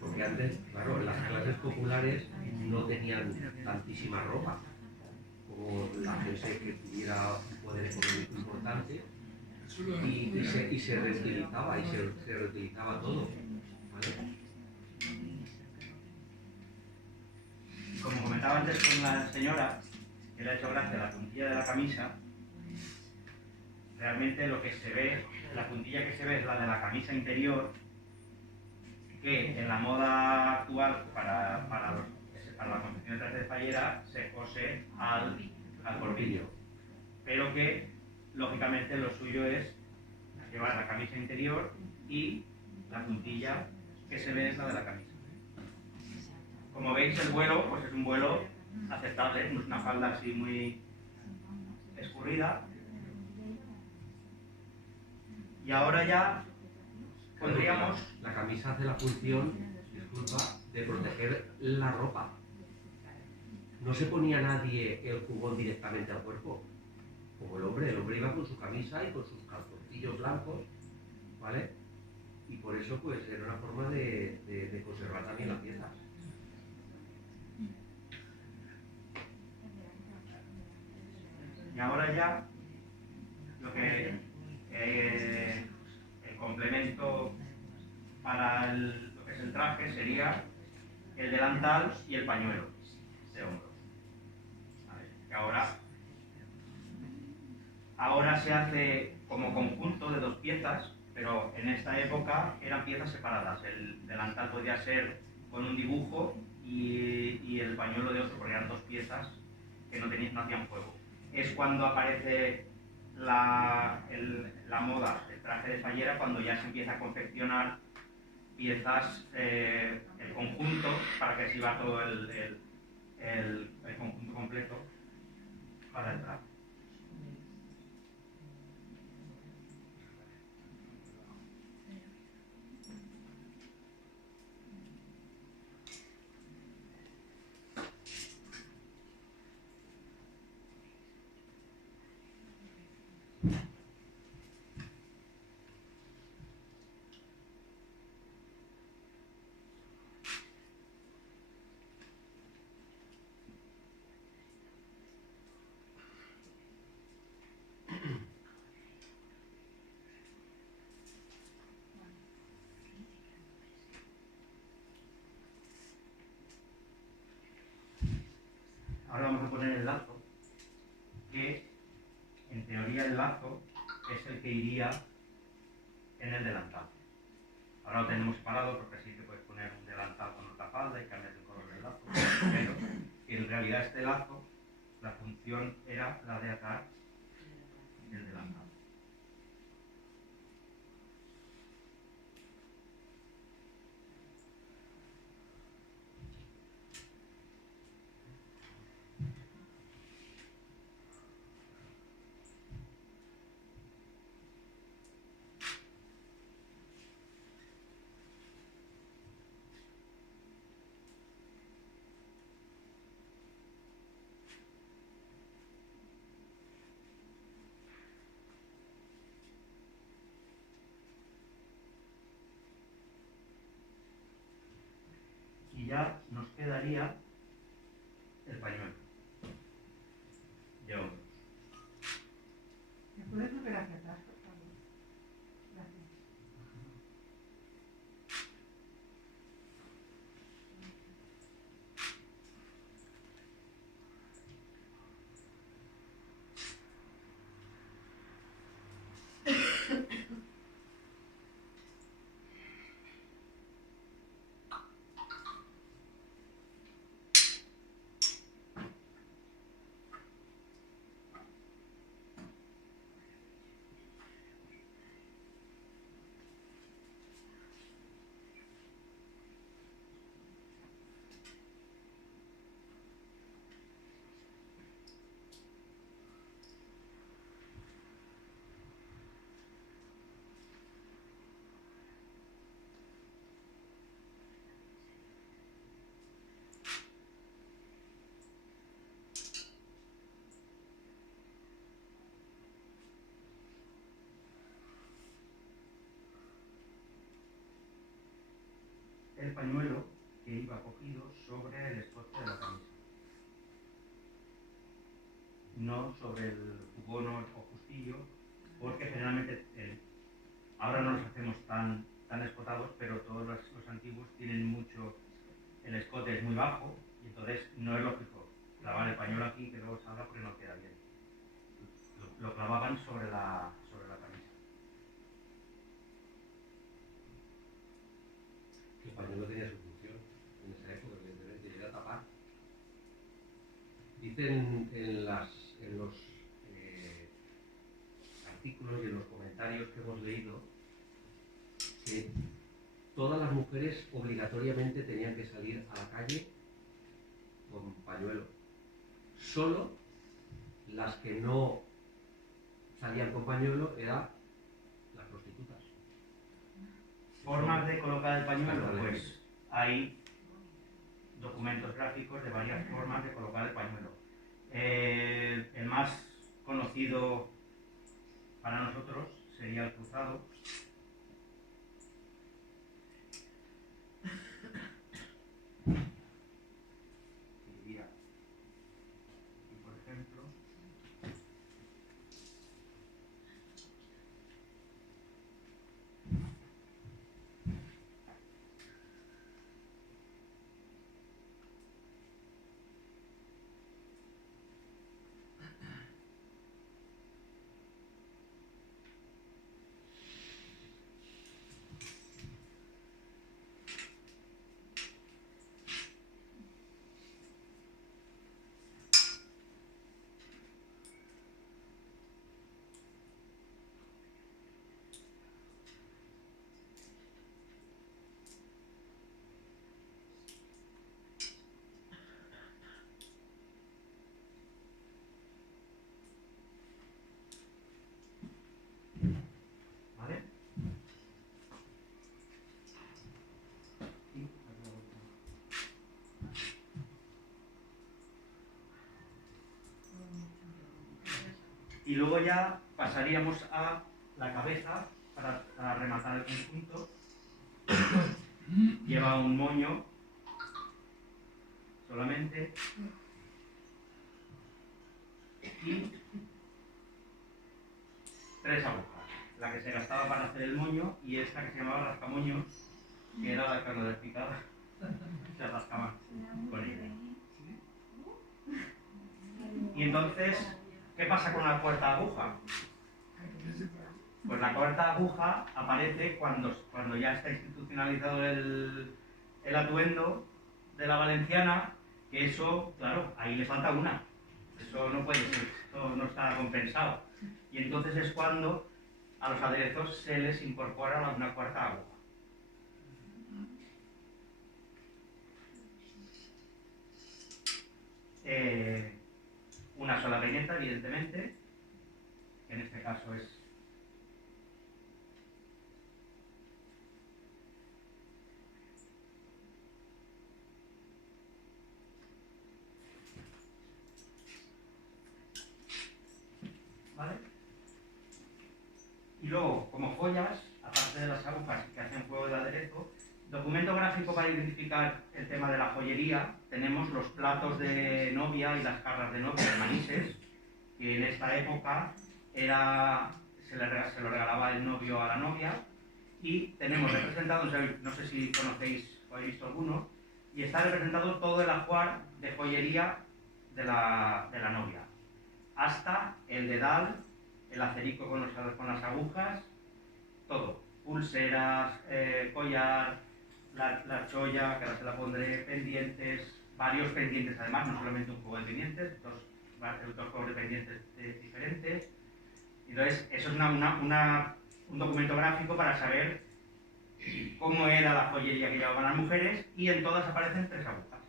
porque antes, claro, las clases populares no tenían tantísima ropa como la gente que tuviera un poder económico importante y se reutilizaba se reutilizaba todo, ¿vale? Como comentaba antes con la señora, que le ha hecho gracia la puntilla de la camisa, realmente lo que se ve, la puntilla que se ve es la de la camisa interior, que en la moda actual para la confección de trajes de fallera se cose al corpiño, pero que lógicamente lo suyo es llevar la camisa interior y la puntilla que se ve es la de la camisa. Como veis, el vuelo pues es un vuelo aceptable, no es una falda así muy escurrida. Y ahora ya pondríamos... La camisa hace la función, disculpa, de proteger la ropa. No se ponía nadie el jubón directamente al cuerpo, como el hombre iba con su camisa y con sus calzoncillos blancos, ¿vale? Y por eso pues era una forma de conservar también las piezas. Y ahora ya lo que el complemento para lo que es el traje sería el delantal y el pañuelo de hombros. ¿Vale? Que ahora se hace como conjunto de dos piezas, pero en esta época eran piezas separadas. El delantal podía ser con un dibujo y el pañuelo de otro, porque eran dos piezas que no hacían juego. Es cuando aparece la moda del traje de fallera, cuando ya se empieza a confeccionar piezas, el conjunto, para que sirva todo el conjunto completo para el traje. Ahora vamos a poner el lazo, que en teoría el lazo es el que iría en el delantal. Ahora lo tenemos separado porque así te puedes poner un delantal con otra falda y cambiar el color del lazo. Pero en realidad este lazo, la función era la de atar el delantal. Y ya nos quedaría el pañuelo de hombros. ¿Me puedes volver hacia atrás, por favor? Gracias. pañuelo que iba cogido sobre el escote de la camisa, no sobre el jubono o justillo, porque generalmente ahora no los hacemos tan escotados, pero todos los antiguos tienen mucho, el escote es muy bajo y entonces no es lógico clavar el pañuelo aquí que luego salga porque no queda bien. Lo clavaban sobre la camisa. El pañuelo tenía su función en esa época, evidentemente, era tapar. Dicen en los artículos y en los comentarios que hemos leído que todas las mujeres obligatoriamente tenían que salir a la calle con pañuelo. Solo las que no salían con pañuelo eran las prostitutas. Formas de colocar el pañuelo, pues hay documentos gráficos de varias formas de colocar el pañuelo. El más conocido para nosotros sería el cruzado. Iría aquí, por ejemplo. ¿Vale? Y luego ya pasaríamos a la cabeza para rematar el conjunto. Lleva un moño solamente y 3 agujas. La que se gastaba para hacer el moño y esta que se llamaba rascamoños, que era la que lo despicaba, se rascaba con ella. Y entonces, ¿qué pasa con la cuarta aguja? Pues la cuarta aguja aparece cuando ya está institucionalizado el atuendo de la valenciana, que eso, claro, ahí le falta una. Eso no puede ser, eso no está compensado. Y entonces es cuando a los aderezos se les incorpora una cuarta aguja. Una sola peineta, evidentemente, que en este caso es ¿vale? Y luego, como joyas, aparte de las agujas que hacen juego de aderezo, documento gráfico para identificar el tema de la joyería, tenemos los platos de novia y las jarras de novia de manises, que en esta época se lo regalaba el novio a la novia, y tenemos representado, no sé si conocéis o habéis visto alguno, y está representado todo el ajuar de joyería de la novia, hasta el dedal, el acerico con las agujas, todo, pulseras, collar, la cholla, que ahora se la pondré, pendientes, varios pendientes además, no solamente un juego de pendientes, dos juegos de pendientes diferentes. Entonces, eso es un documento gráfico para saber cómo era la joyería que llevaban las mujeres, y en todas aparecen 3 agujas.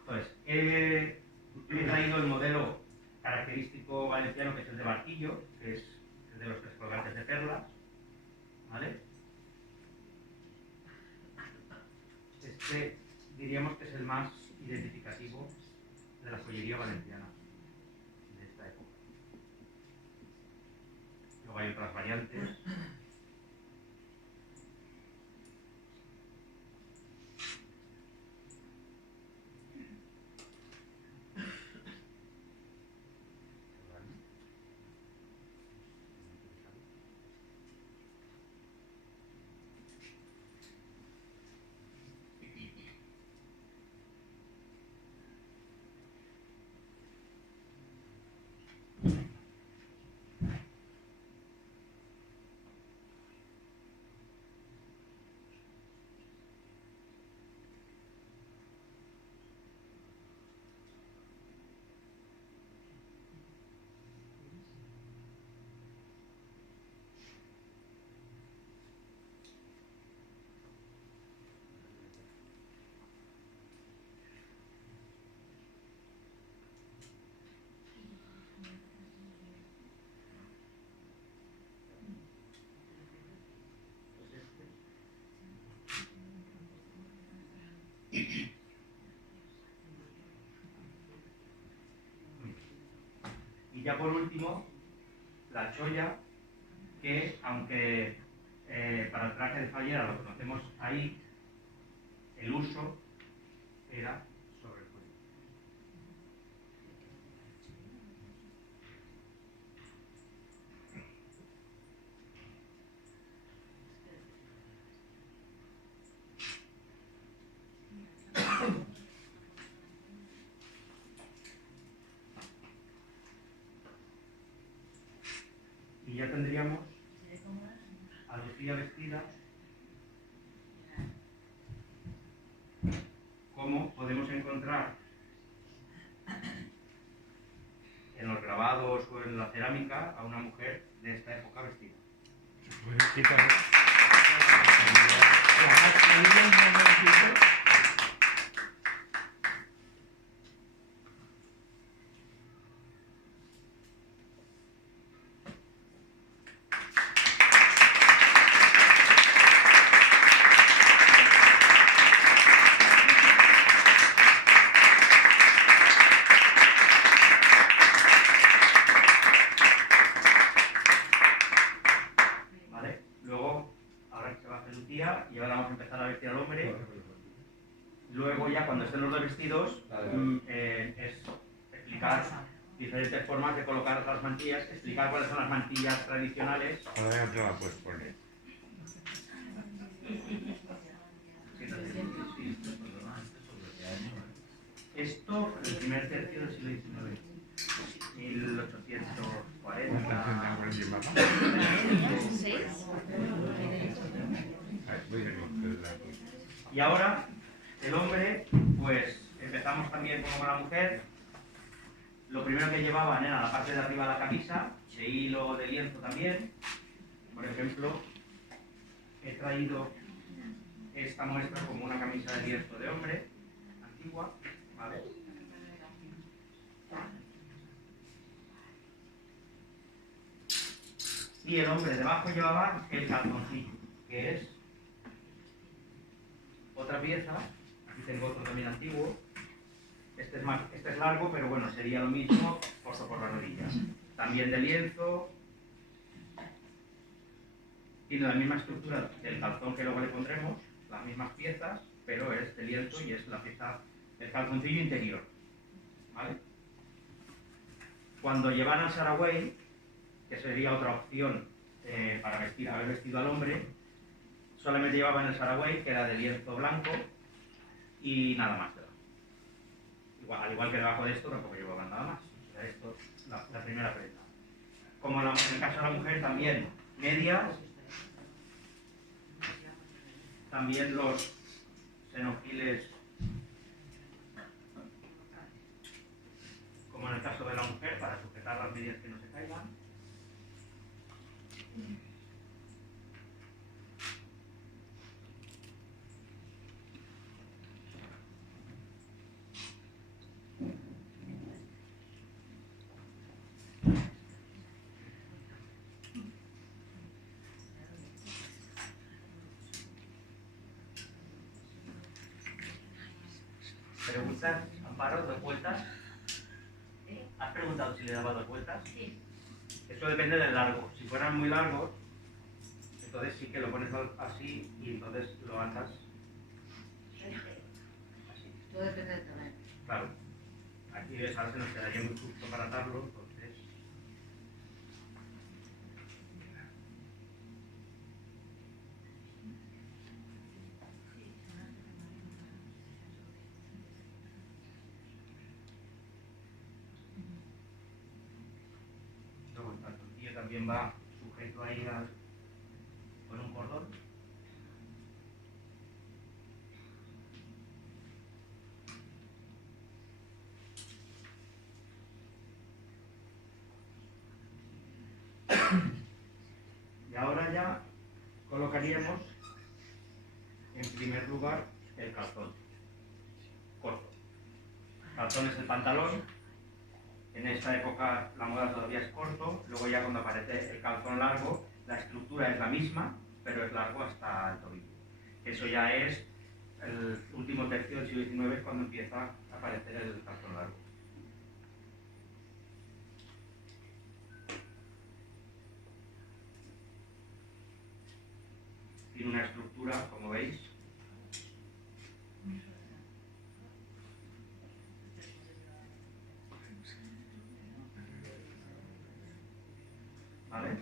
Entonces, he traído el modelo característico valenciano, que es el de Barquillo, que es el de los 3 colgantes de perlas, ¿vale? Este diríamos que es el más identificativo de la joyería valenciana de esta época. Luego hay otras variantes. ya por último, la cholla, que aunque para el traje de fallera lo conocemos ahí, el uso era sobre el cuello. Y ya tendríamos a Lucía vestida como podemos encontrar en los grabados o en la cerámica a una mujer de esta época vestida. ¿Vale? Luego, ahora que se va a hacer Lucía y ahora vamos a empezar a vestir al hombre. Luego ya cuando estén los dos vestidos es explicar diferentes formas de colocar las mantillas, explicar cuáles son las mantillas tradicionales. Ahora ya te la puedes poner. Esto, el primer tercio del siglo XIX, 1840. Y ahora, el hombre, pues empezamos también como la mujer. Lo primero que llevaban era la parte de arriba de la camisa, de hilo, de lienzo también. Por ejemplo, he traído esta muestra como una camisa de lienzo de hombre, antigua, ¿vale? Y el hombre debajo llevaba el calzoncillo, que es otra pieza. Aquí tengo otro también antiguo. Este es largo, pero bueno, sería lo mismo, corto por las rodillas. También de lienzo. Tiene la misma estructura del calzón que luego le pondremos, las mismas piezas, pero es de lienzo y es la pieza del calzoncillo interior. ¿Vale? Cuando llevaran Saraway, que sería otra opción para haber vestido al hombre, solamente llevaban el Saraway, que era de lienzo blanco, y nada más. Al igual que debajo de esto tampoco llevaban nada más. O sea, esto es la primera prenda. Como en el caso de la mujer también, medias, también los senogiles, como en el caso de la mujer, para sujetar las medias que no se caigan. ¿Preguntas, Amparo, 2 vueltas? ¿Has preguntado si le daba 2 vueltas? Sí. Eso depende del largo. Si fueran muy largos, entonces sí que lo pones así y entonces lo atas así. Todo depende del tamaño. Claro. Aquí ves, ahora se nos quedaría muy justo para atarlo, entonces... Luego el calzoncillo también va sujeto ahí con un cordón. Y ahora ya colocaríamos en primer lugar el calzón corto. Calzón es el pantalón. En esta época la moda todavía es corto. Luego ya cuando aparece el calzón largo, la estructura es la misma, pero es largo hasta el tobillo. Eso ya es el último tercio del siglo XIX cuando empieza a aparecer el calzón largo. una estructura, como veis. ¿Vale?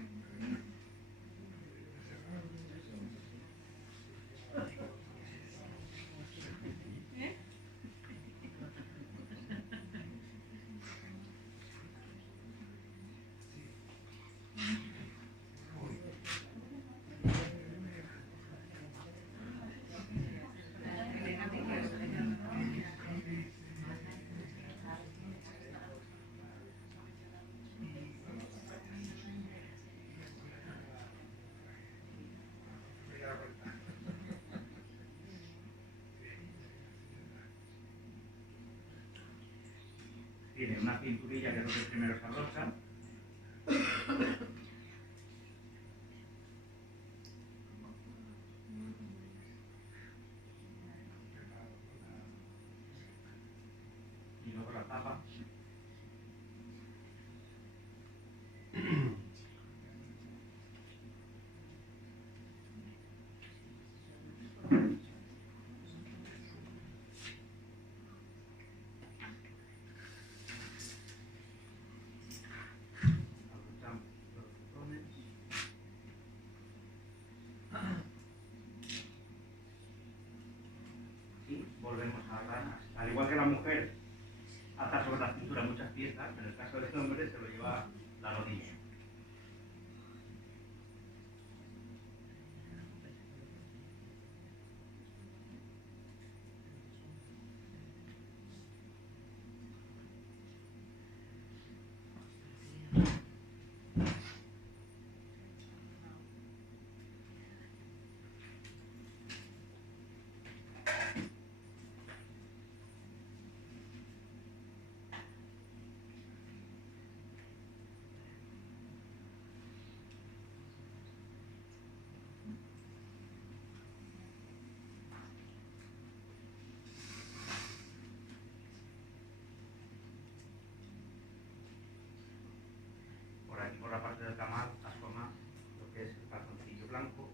Tiene una cinturilla que es lo que primero se abrocha. Y luego la tapa. Abrochamos los botones. Y volvemos a atar. Al igual que la mujer ata sobre la cintura muchas piezas, en el caso del hombre se lo lleva la rodilla. Por aquí, por la parte del camal, asoma lo que es el calzoncillo blanco.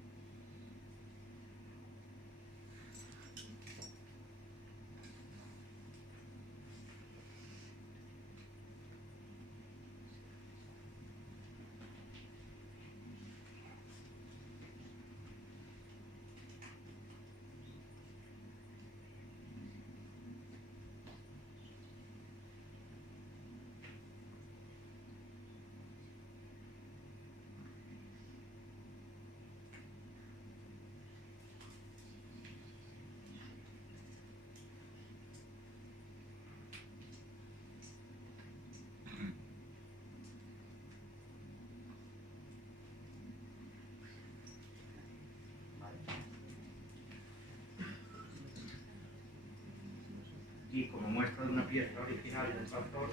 Y como muestra de una pieza original del calzón,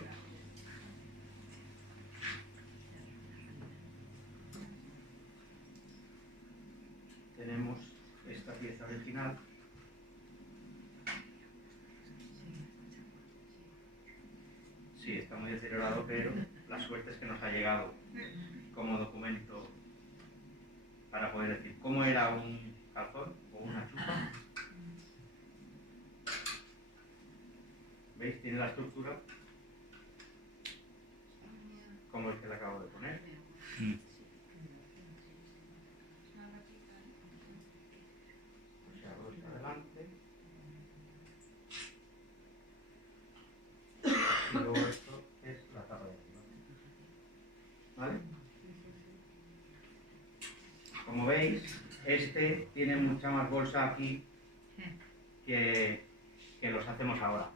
tenemos esta pieza original. Sí, está muy deteriorado, pero la suerte es que nos ha llegado como documento para poder decir cómo era un calzón o una chupa. ¿Veis? Tiene la estructura como el que le acabo de poner. Pues se abrocha adelante. Y luego esto es la tapa de arriba. ¿Vale? Como veis, este tiene mucha más bolsa aquí que los hacemos ahora.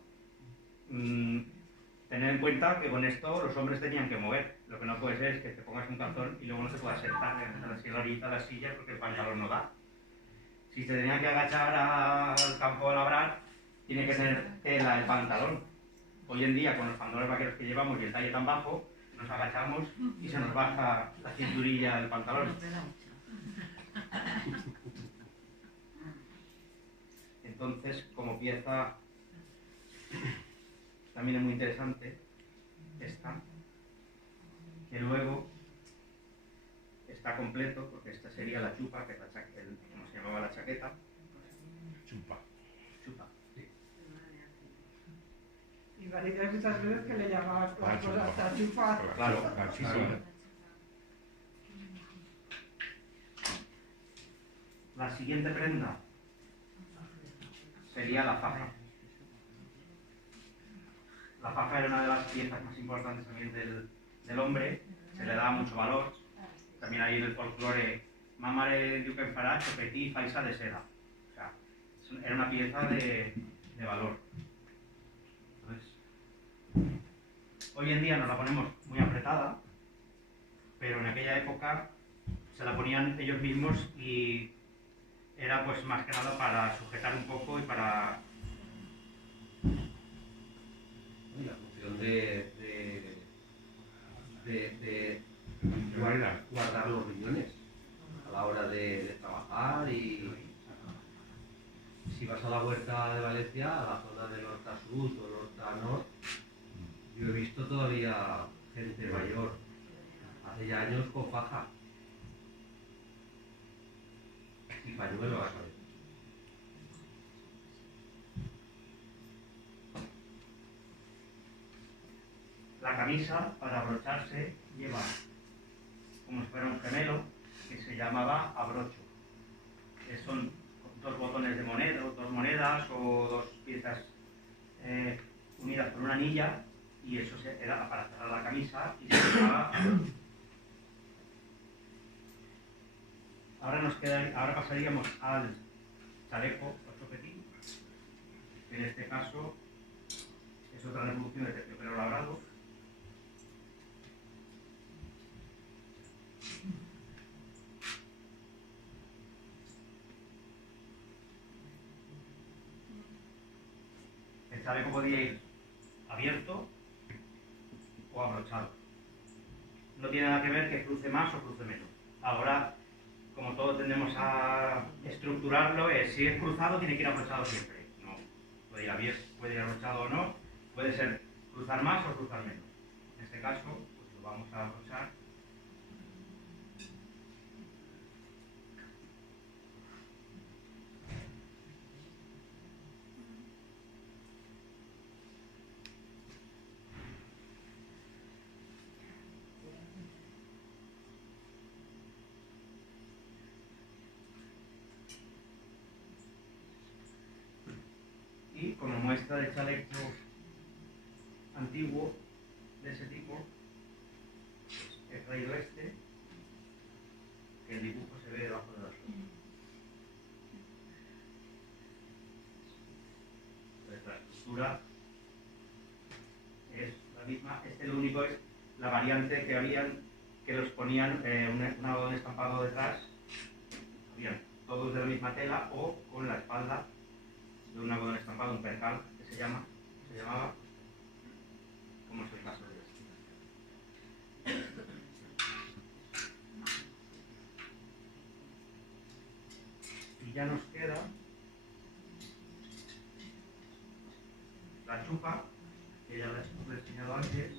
Tener en cuenta que con esto los hombres tenían que mover. Lo que no puede ser es que te pongas un calzón y luego no te puedas sentar en la orillita de la silla porque el pantalón no da. Si te tenía que agachar al campo a labrar, tiene que tener tela el pantalón. Hoy en día, con los pantalones vaqueros que llevamos y el talle tan bajo, nos agachamos y se nos baja la cinturilla del pantalón. Entonces, como pieza también es muy interesante esta, que luego está completo, porque esta sería la chupa, que es como se llamaba la chaqueta. Chupa. Chupa. Y parecía muchas veces que le llamabas La las cosas chupa. hasta chupa. Claro, La sí, chupa. sí. La siguiente prenda sería la faja. La faja era una de las piezas más importantes también del hombre, se le daba mucho valor. También ahí en el folclore, mamare diu que em farà chopetí y faisa de seda. O sea, era una pieza de valor. Entonces, hoy en día nos la ponemos muy apretada, pero en aquella época se la ponían ellos mismos y era pues más que nada para sujetar un poco y para... Y la función de guardar los riñones a la hora de trabajar. Y si vas a la Huerta de Valencia, a la zona del Horta Sud o el Horta Nord, yo he visto todavía gente mayor, hace ya años, con faja y pañuelo a la cabeza. La camisa, para abrocharse, lleva como si fuera un gemelo que se llamaba abrocho. Que son dos botones de moneda, dos monedas o dos piezas unidas por una anilla, y eso era para cerrar la camisa y se llamaba abrocho. Ahora pasaríamos al chaleco o chopetín, que en este caso es otra revolución de terciopelo labrado. El chaleco podía ir abierto o abrochado. No tiene nada que ver que cruce más o cruce menos. Ahora, como todos tendemos a estructurarlo, si es cruzado tiene que ir abrochado siempre. No, puede ir abierto, puede ir abrochado o no, puede ser cruzar más o cruzar menos. En este caso, pues lo vamos a abrochar. Y como muestra de chaleco antiguo de ese tipo, he traído este, que el dibujo se ve debajo de la flor. Entonces la estructura es la misma. Lo único es la variante que habían, que los ponían un algodón estampado detrás, habían todos de la misma tela o con la espalda de un algodón estampado, un percal, que se llamaba, como es el caso de este. Y ya nos queda la chupa, que ya la he enseñado antes.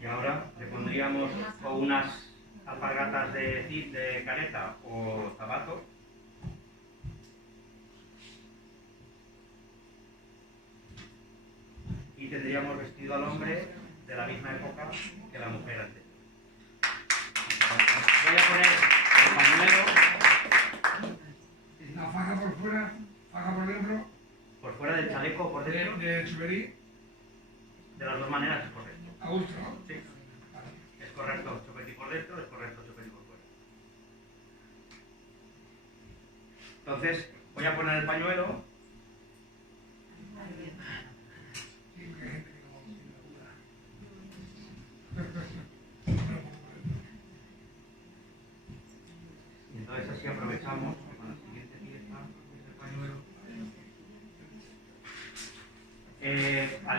Y ahora le pondríamos o unas alpargatas de careta o zapato. Y tendríamos vestido al hombre de la misma época que la mujer antes. Voy a poner el pañuelo. La faja por fuera, faja por dentro, Por fuera del chaleco o por dentro. de chuperí, De las dos maneras es correcto. a gusto, ¿no? Sí. Es correcto chopetí por dentro, es correcto chopetí por fuera. Entonces, voy a poner el pañuelo. Sí, porque hay gente que no tiene duda. Y entonces así aprovechamos con la siguiente pieza, que es el pañuelo.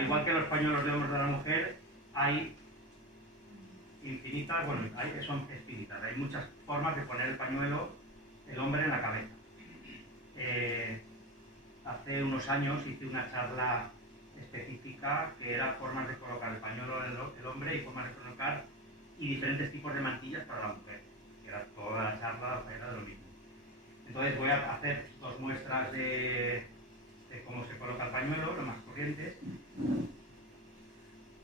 igual que los pañuelos de hombros de la mujer, hay infinitas, bueno, son infinitas, hay muchas formas de poner el pañuelo el hombre en la cabeza. Hace unos años hice una charla específica que era formas de colocar el pañuelo el hombre y formas de colocar y diferentes tipos de mantillas para la mujer, que era toda la charla era de lo mismo. Entonces voy a hacer dos muestras de cómo se coloca el pañuelo, lo más corrientes.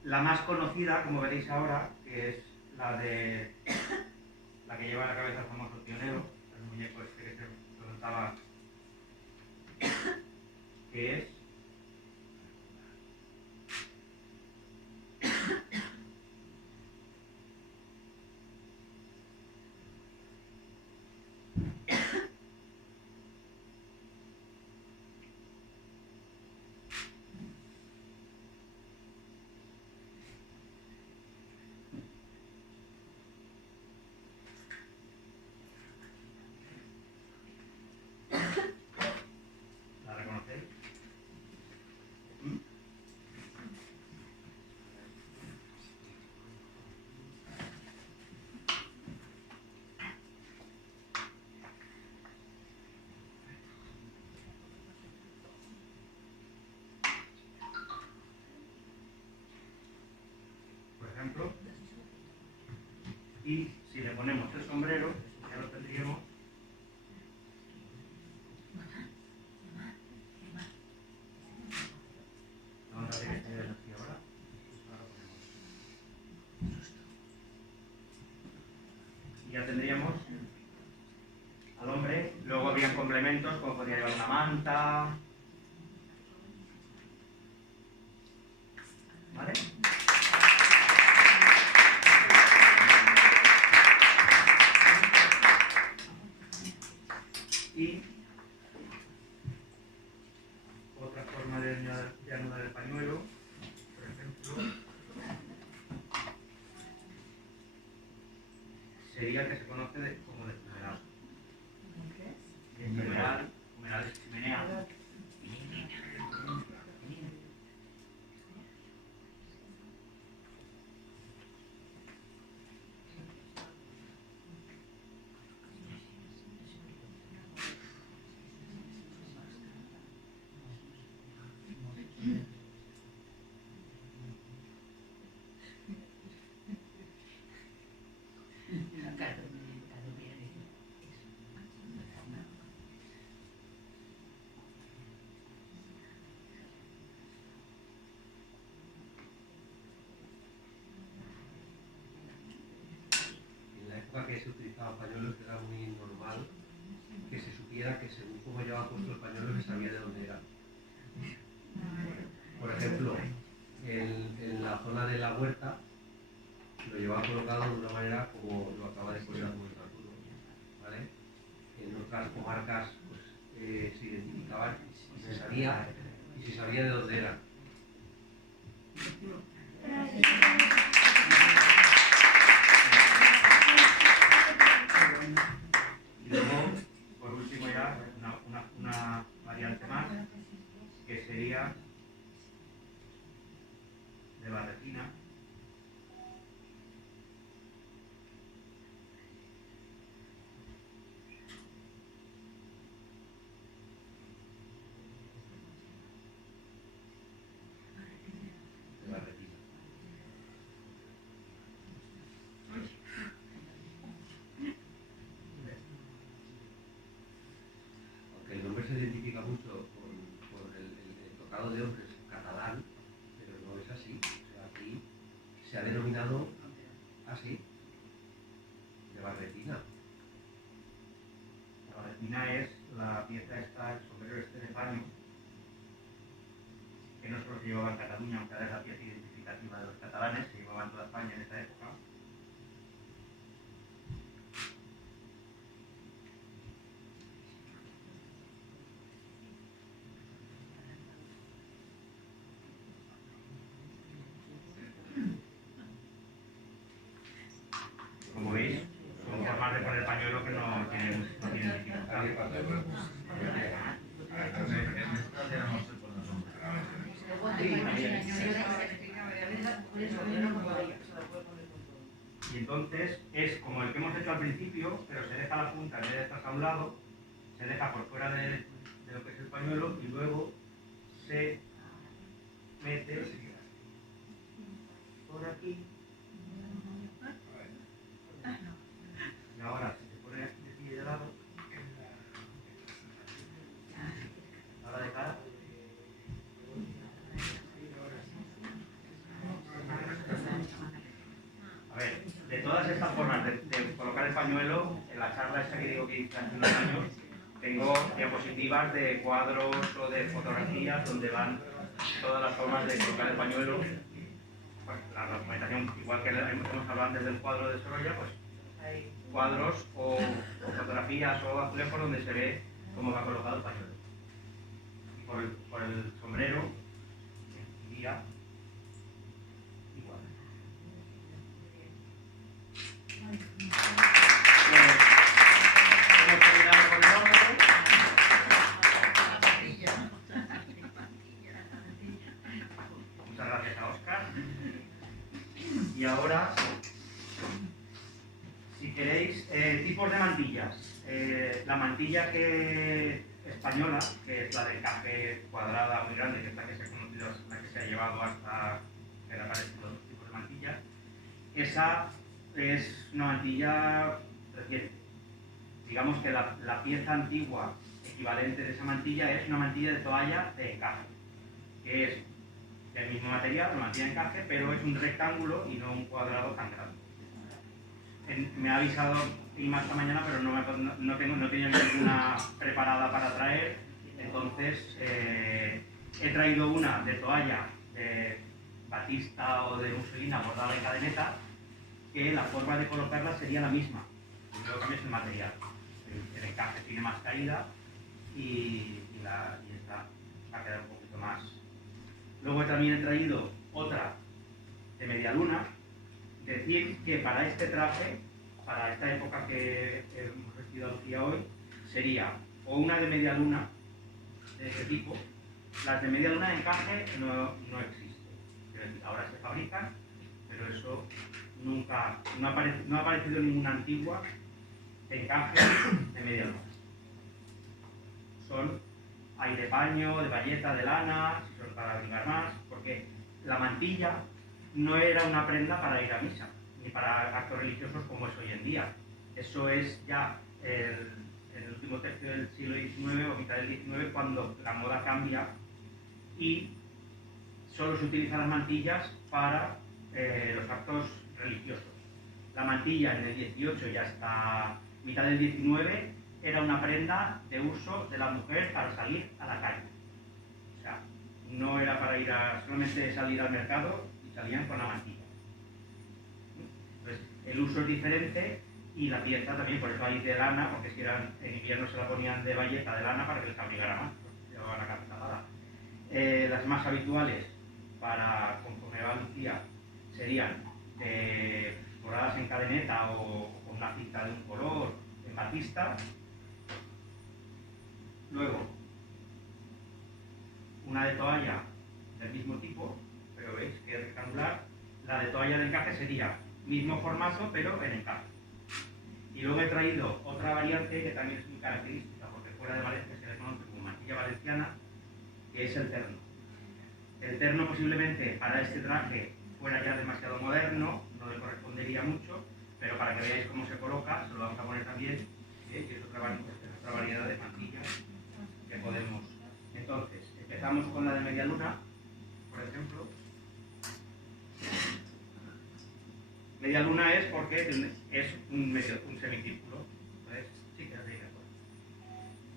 La más conocida, como veréis ahora, que es la que lleva en la cabeza el famoso pionero, el muñeco este que se levantaba, que es y si le ponemos el sombrero, ya lo tendríamos. Vamos a ver este de aquí ahora. Y ya tendríamos al hombre. Luego habría complementos, como podría llevar una manta. ¿Vale? Y otra forma de anudar el pañuelo, por ejemplo, sería que se conoce como de fumeral. Fumeral es chimenea. Que se utilizaban pañuelos, era muy normal que se supiera que según cómo llevaba puesto el pañuelo se sabía de dónde era. Por ejemplo, en la zona de la huerta lo llevaba colocado de una manera como lo acaba de poner Arturo, ¿vale? En otras comarcas pues, se identificaban y se sabía de dónde era. Y luego, por último ya, una variante más, que sería de barretina. Se identifica mucho con el tocado de hombres catalán, pero no es así. O sea, aquí se ha denominado así, de barretina. La barretina es la pieza esta, el sombrero este de paño, que no solo se llevaba en Cataluña, aunque era la pieza identificativa de los catalanes, se llevaba en toda España en esa época. Como veis, son formas de poner pañuelo que no tienen dificultad. toalla, se la puede poner con todo. Y entonces es como el que hemos hecho al principio, pero se deja la punta, en vez de estar a un lado, se deja por fuera de lo que es el pañuelo y luego se mete por aquí. Y ahora se te pone aquí de pie de lado, ahora de cara. A ver, de todas estas formas de colocar el pañuelo, en la charla esta que digo que hice hace unos años, tengo diapositivas de cuadros o de fotografías donde van todas las formas de colocar el pañuelo. Pues la documentación, igual que hemos hablado antes del cuadro de Sorolla, pues hay cuadros o fotografías o azulejos donde se ve cómo va colocado el pañuelo. Y por el sombrero, iría igual. Hemos terminado con el hombre. Muchas gracias a Óscar. Y ahora, si queréis, tipos de mantillas. La mantilla española, que es la de encaje cuadrada muy grande, que es la que se ha conocido, la que se ha llevado hasta que han aparecido otros tipos de mantillas, esa es una mantilla reciente. Digamos que la pieza antigua equivalente de esa mantilla es una mantilla de toalla de encaje, que es del mismo material, una mantilla de encaje, pero es un rectángulo y no un cuadrado tan grande. Me ha avisado Ima esta mañana, pero no tenía ninguna preparada para traer, entonces he traído una de toalla de batista o de muselina bordada en cadeneta, que la forma de colocarla sería la misma, luego cambias el material. El encaje tiene más caída y esta va a quedar un poquito más. Luego también he traído otra de media luna. Decir que para este traje, para esta época que hemos vestido a Lucía hoy, sería o una de media luna de este tipo. Las de media luna de encaje no existen. Ahora se fabrican, pero eso nunca, no ha aparecido ninguna antigua de encaje de media luna. Hay de paño, de bayeta, de lana, si son para abrigar más, porque la mantilla no era una prenda para ir a misa, ni para actos religiosos como es hoy en día. Eso es ya en el último tercio del siglo XIX o mitad del XIX, cuando la moda cambia y solo se utilizan las mantillas para los actos religiosos. La mantilla en el 18 y hasta mitad del 19 era una prenda de uso de la mujer para salir a la calle. O sea, no era para ir solamente salir al mercado y salían con la mantilla. Entonces, el uso es diferente y la pieza también, por eso hay de lana, porque si en invierno se la ponían de bayeta de lana para que les abrigara más, llevaban la cabeza tapada. Las más habituales para conforme va Lucía serían bordadas en cadeneta o con una cinta de un color, en batista. Luego, una de toalla del mismo tipo, pero veis que es rectangular. La de toalla de encaje sería mismo formato, pero en encaje. Y luego he traído otra variante que también es muy característica, porque fuera de Valencia se le conoce como mantilla valenciana, que es el terno. El terno posiblemente para este traje fuera ya demasiado moderno, no le correspondería mucho, pero para que veáis cómo se coloca, se lo vamos a poner también, que es otra variedad de mantillas que podemos. Entonces, empezamos con la de media luna, por ejemplo. Media luna es porque es un semicírculo. Entonces, sí, quédate ahí mejor.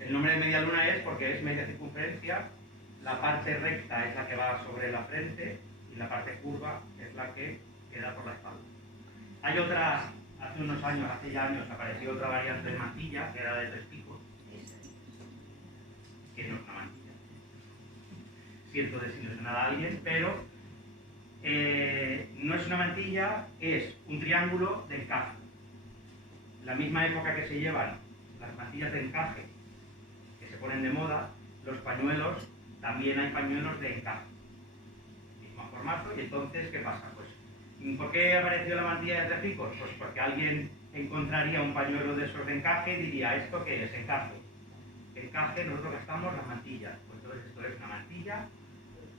El nombre de media luna es porque es media circunferencia, la parte recta es la que va sobre la frente y la parte curva es la que queda por la espalda. Hay otra, hace ya años apareció otra variante de mantilla que era de 3 picos, que no es una mantilla. Siento desilusionar a alguien, pero no es una mantilla, es un triángulo de encaje. En la misma época que se llevan las mantillas de encaje, que se ponen de moda, los pañuelos, también hay pañuelos de encaje. Mismo formato, y entonces, ¿qué pasa? Pues ¿Por qué ha aparecido la mantilla de tres picos? Pues porque alguien encontraría un pañuelo de esos de encaje y diría, ¿esto qué es? Encaje. Encaje, nosotros gastamos las mantillas. Pues entonces esto es una mantilla,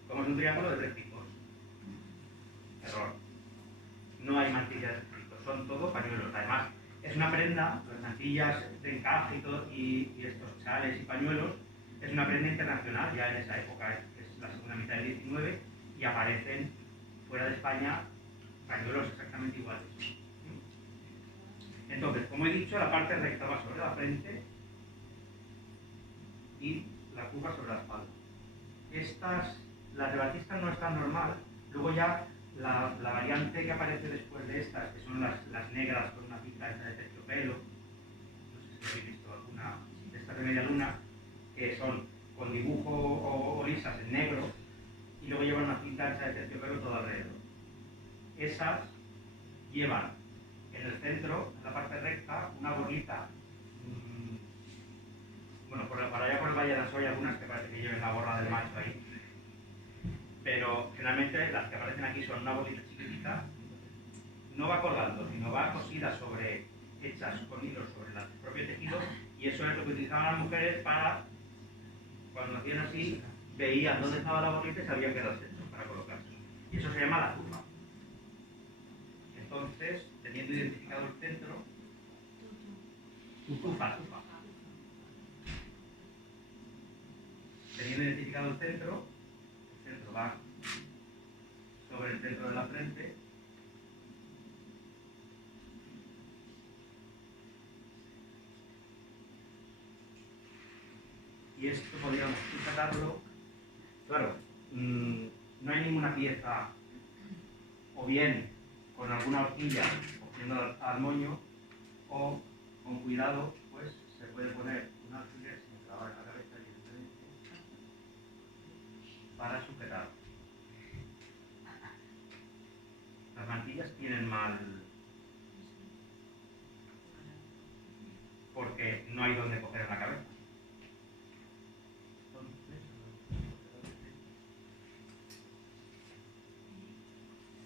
como es un triángulo de tres picos. Error. No hay mantillas de tres picos, son todo pañuelos. Además, es una prenda, las mantillas de encaje y estos chales y pañuelos, es una prenda internacional, ya en esa época, que es la segunda mitad del 19, y aparecen fuera de España pañuelos exactamente iguales. Entonces, como he dicho, la parte recta va sobre la frente y la curva sobre la espalda. Las de Batista no es tan normal. Luego ya la variante que aparece después de estas, que son las negras con una cinta esa de terciopelo, no sé si habéis visto alguna de estas de media luna, que son con dibujo o lisas en negro y luego llevan una cinta esa de terciopelo todo alrededor. Esas llevan en el centro, en la parte recta, una gorrita. Bueno, para allá por el Valle de Las hay algunas que parece que lleven la gorra del macho ahí. Pero generalmente las que aparecen aquí son una bolita chiquitita. No va colgando, sino va cosida hechas con hilos sobre el propio tejido. Y eso es lo que utilizaban las mujeres para, cuando lo hacían así, veían dónde estaba la bolita y sabían que era el centro para colocarse. Y eso se llama la curva. Entonces, teniendo identificado el centro, tufa. Teniendo identificado el centro va sobre el centro de la frente. Y esto podríamos sujetarlo. Claro, no hay ninguna pieza, o bien con alguna horquilla cogiendo al moño, o con cuidado, pues se puede poner un alfiler sin clavar en la cabeza, evidentemente, para sujetar. Las mantillas tienen mal porque no hay donde coger en la cabeza.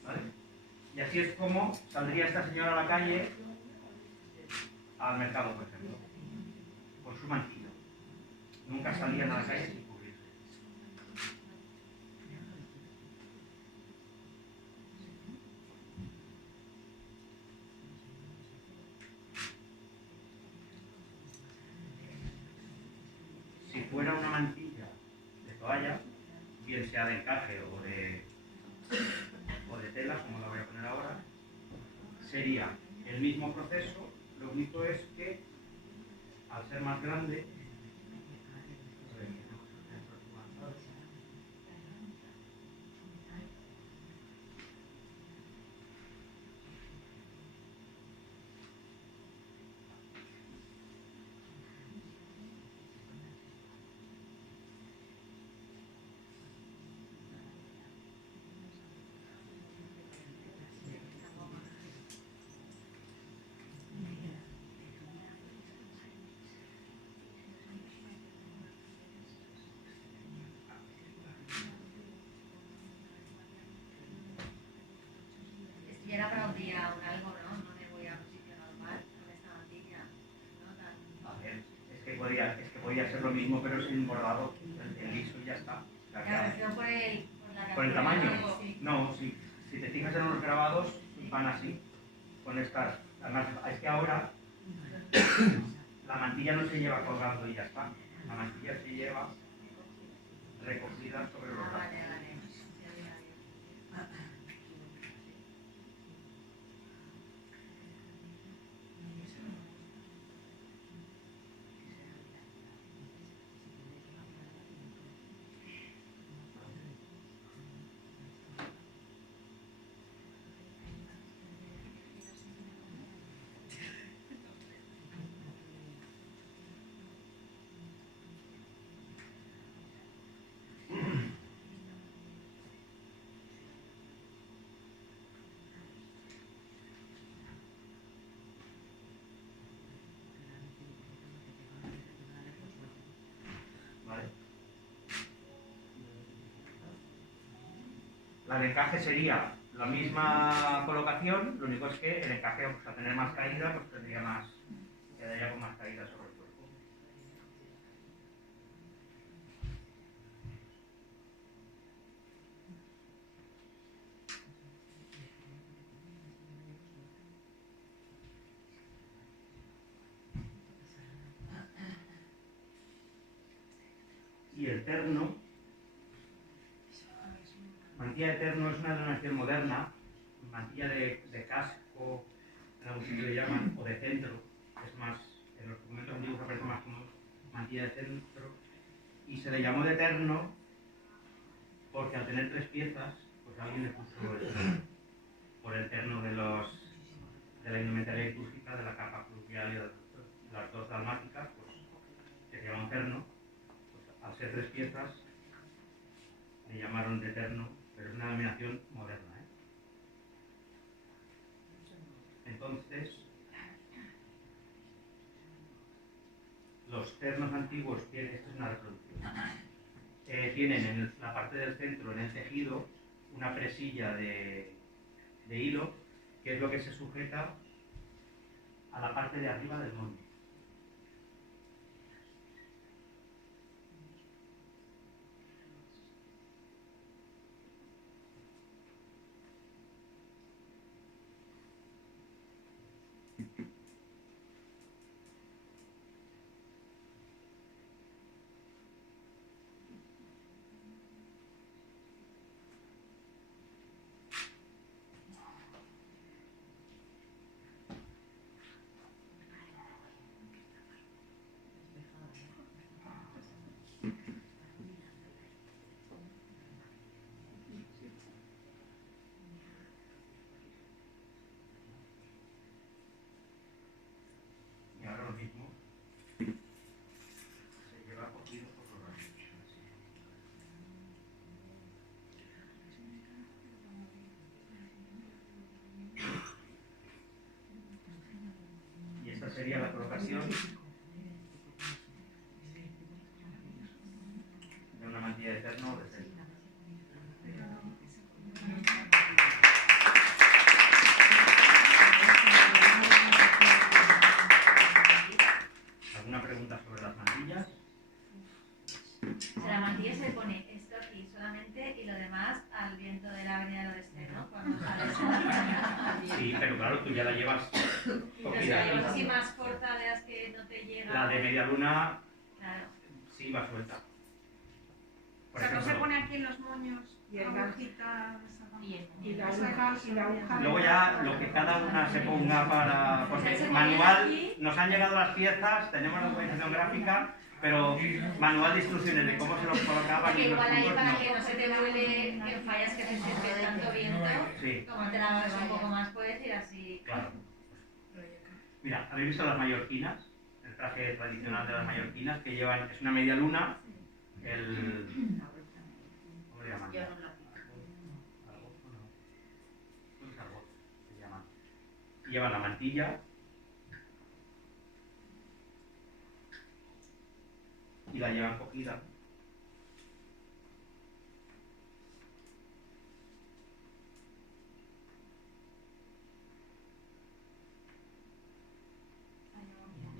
¿Vale? Y así es como saldría esta señora a la calle, al mercado, por ejemplo, con su mantilla. Nunca salían a la calle sin cubrirse. Si fuera una mantilla de toalla, bien sea de encaje o de tela, como la voy a poner ahora, sería el mismo proceso. Lo único es que, al ser más grande, Y era para un día o algo, ¿no? No me voy a posicionar mal con esta mantilla, ¿no? a ver, es que podía ser lo mismo, pero sin bordado, el liso y ya está. Ya, pero por la ¿Por el tamaño? cantidad, sí. No, si te fijas en los grabados, van así, con estas. Además, es que ahora la mantilla no se lleva colgando y ya está. La mantilla se lleva recogida sobre los brazos. Vale. ¿Vale? La de encaje sería la misma colocación, lo único es que el encaje, pues, al tener más caída, pues tendría más, quedaría con más caída sobre el cuerpo. Y el terno, mantilla de terno es una denominación moderna, mantilla de casco, en algún sitio le llaman, o de centro, es más, en los documentos antiguos aparece más como mantilla de centro, y se le llamó de terno porque al tener 3 piezas, pues alguien le puso por el terno de la indumentaria litúrgica, de la capa crucial y de las 2 dalmáticas, pues que se llama un terno. Al ser 3 piezas, le llamaron de terno, pero es una denominación moderna. Entonces, los ternos antiguos, esto es una reproducción, tienen en la parte del centro, en el tejido, una presilla de hilo, que es lo que se sujeta a la parte de arriba del moño. Y ahora lo mismo, se lleva cogido por los brazos. Y esta sería la colocación de una mantilla de terno o de centro. ¿Alguna pregunta sobre las mantillas? O sea, la mantilla se pone esto aquí solamente y lo demás al viento de la avenida del oeste, ¿no? Cuando sales. Sí, pero claro, tú ya la llevas Pero si la cogida. llevas así más corta, veas que no te llega. La de media luna Claro. sí va suelta. O Por sea, no se ejemplo, pone aquí en los moños Y el agujitas. Y la aguja luego ya lo que cada una se ponga para... Porque manual, nos han llegado las piezas, tenemos la documentación gráfica, pero manual de instrucciones de cómo se los colocaban Que y los igual ahí puntos para no. que no se te vuele en fallas que haces que tanto viento, Sí, como te la vas un poco más, puedes ir así. claro. Mira, ¿habéis visto las mallorquinas? El traje tradicional de las mallorquinas que llevan, es una media luna, el... ¿Cómo le llaman? Se llama. Llevan la mantilla y la llevan cogida.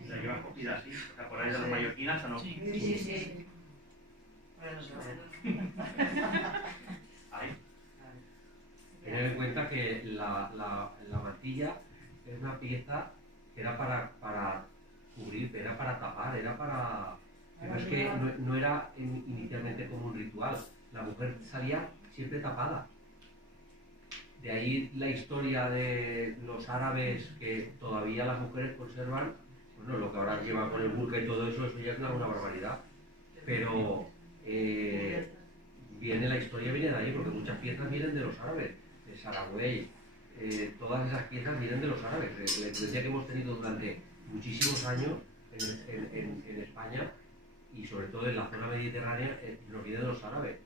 La llevan cogida así. ¿Os acordáis de las mallorquinas o no? Sí, sí. Ahí. Tener en cuenta que la mantilla es una pieza que era para cubrir, era para tapar, era para... Pero es que no era inicialmente como un ritual. La mujer salía siempre tapada. De ahí la historia de los árabes que todavía las mujeres conservan, bueno, lo que ahora llevan con el burka y todo eso, eso ya es una barbaridad. Pero la historia viene de ahí, porque muchas piezas vienen de los árabes, de Saragüey, todas esas piezas vienen de los árabes. La influencia que hemos tenido durante muchísimos años en España y sobre todo en la zona mediterránea nos vienen de los árabes.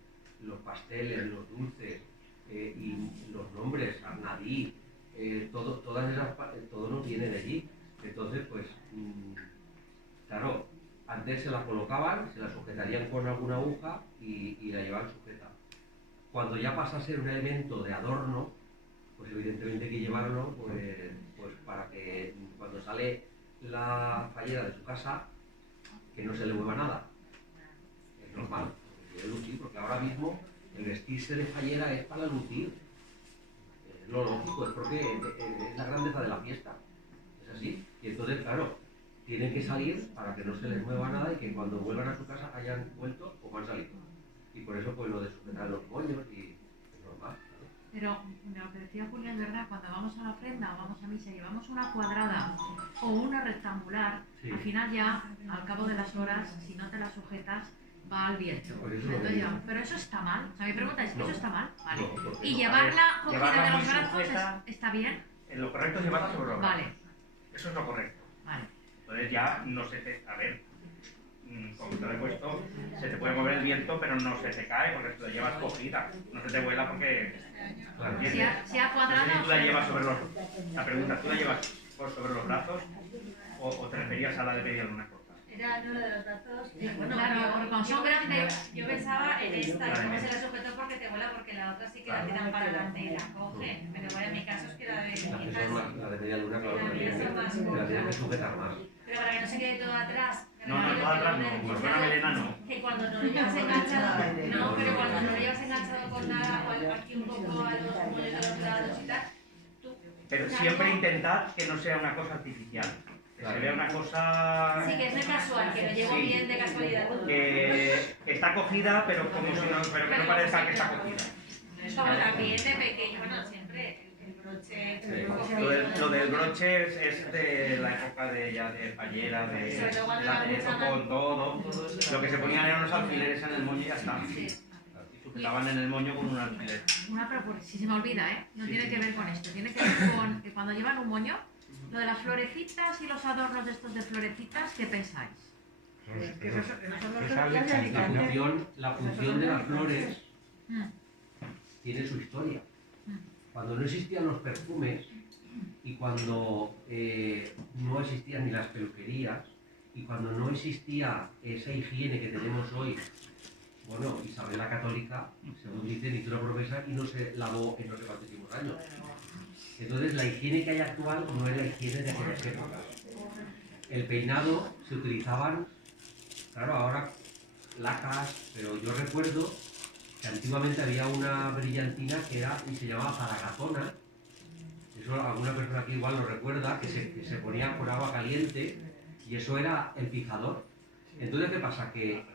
Los pasteles, los dulces y los nombres, Arnadí, todo nos viene de allí. Entonces, pues, claro, antes se la colocaban, se la sujetarían con alguna aguja y la llevaban sujeta. Cuando ya pasa a ser un elemento de adorno, pues evidentemente hay que llevarlo pues para que cuando sale la fallera de su casa, que no se le mueva nada. Es normal, debe lucir, porque ahora mismo el vestirse de fallera es para lucir. Es lo lógico, es porque es la grandeza de la fiesta. Es así. Y entonces, claro, tienen que salir para que no se les mueva nada y que cuando vuelvan a su casa hayan vuelto o han salido. Y por eso pues lo de sujetar los moños y es normal. Pero lo que decía Julia es verdad, cuando vamos a la ofrenda o vamos a misa y llevamos una cuadrada o una rectangular, Sí. al final ya, al cabo de las horas, si no te la sujetas, va al viento. Por eso Entonces lo digo. llevamos, pero eso está mal. O sea, mi pregunta es, No. ¿eso está mal? Vale. No, porque Y no. llevarla cogida llevarla de los muy brazos sujeta. está bien. Lo correcto es llevarla sobre los brazos. Vale, Eso es lo correcto. vale. Entonces ya no se te... A ver, como te lo he puesto, se te puede mover el viento, pero no se te cae porque tú la llevas cogida. No se te vuela porque... Claro. ¿entiendes? Si ha No sé cuadrada si o tú la sea- llevas sobre los... La pregunta, ¿tú la llevas sobre los brazos o te referías a la de media luna corta? Era no lo de los brazos. Bueno, claro, porque cuando son grandes... Yo pensaba en esta, y Vale. cómo se la sujetó porque te vuela, porque la otra sí que la tiran para adelante y la cogen. Pero bueno, en mi caso es que la de mi Eso hija es más, la de media luna, claro, La la mía son más tienes que sujetar más. Pero para que no se quede todo atrás. No, todo atrás no, como fuera melena no. Que cuando no lo llevas enganchado, no, pero cuando no lo llevas enganchado con nada, o aquí un poco a los muelles de los lados y tal, tú... Pero siempre intentad que no sea una cosa artificial. Que se vea una cosa... Sí, que es de casual, que lo llevo Sí. bien de casualidad. Que está cogida, pero como si no, pero que no parezca que está cogida. Como también de pequeño, bueno, siempre el broche... Lo del broche es de la época de ya de fallera, de eso con todo. Lo que se ponían eran los alfileres en el moño y ya está. Sí. Y sujetaban en el moño con un alfiler. Una propuesta, si se me olvida, ¿eh? No Sí, tiene sí. que ver con esto, tiene que ver con que cuando llevan un moño, lo de las florecitas y los adornos estos de florecitas, ¿qué pensáis? Que esos son los Esa que leche, hay en Alicante. La función de las flores Mm, tiene su historia. mm. Cuando no existían los perfumes y cuando no existían ni las peluquerías y cuando no existía esa higiene que tenemos hoy, bueno, Isabel la Católica, según dicen, hizo una promesa y no se lavó en no sé cuántos años. Entonces la higiene que hay actual no es la higiene de aquellas épocas. El peinado se utilizaban, claro, ahora lacas, pero yo recuerdo que antiguamente había una brillantina que era y se llamaba zaragazona. Eso alguna persona aquí igual lo recuerda, que se ponía con agua caliente y eso era el fijador. Entonces, ¿qué pasa? Que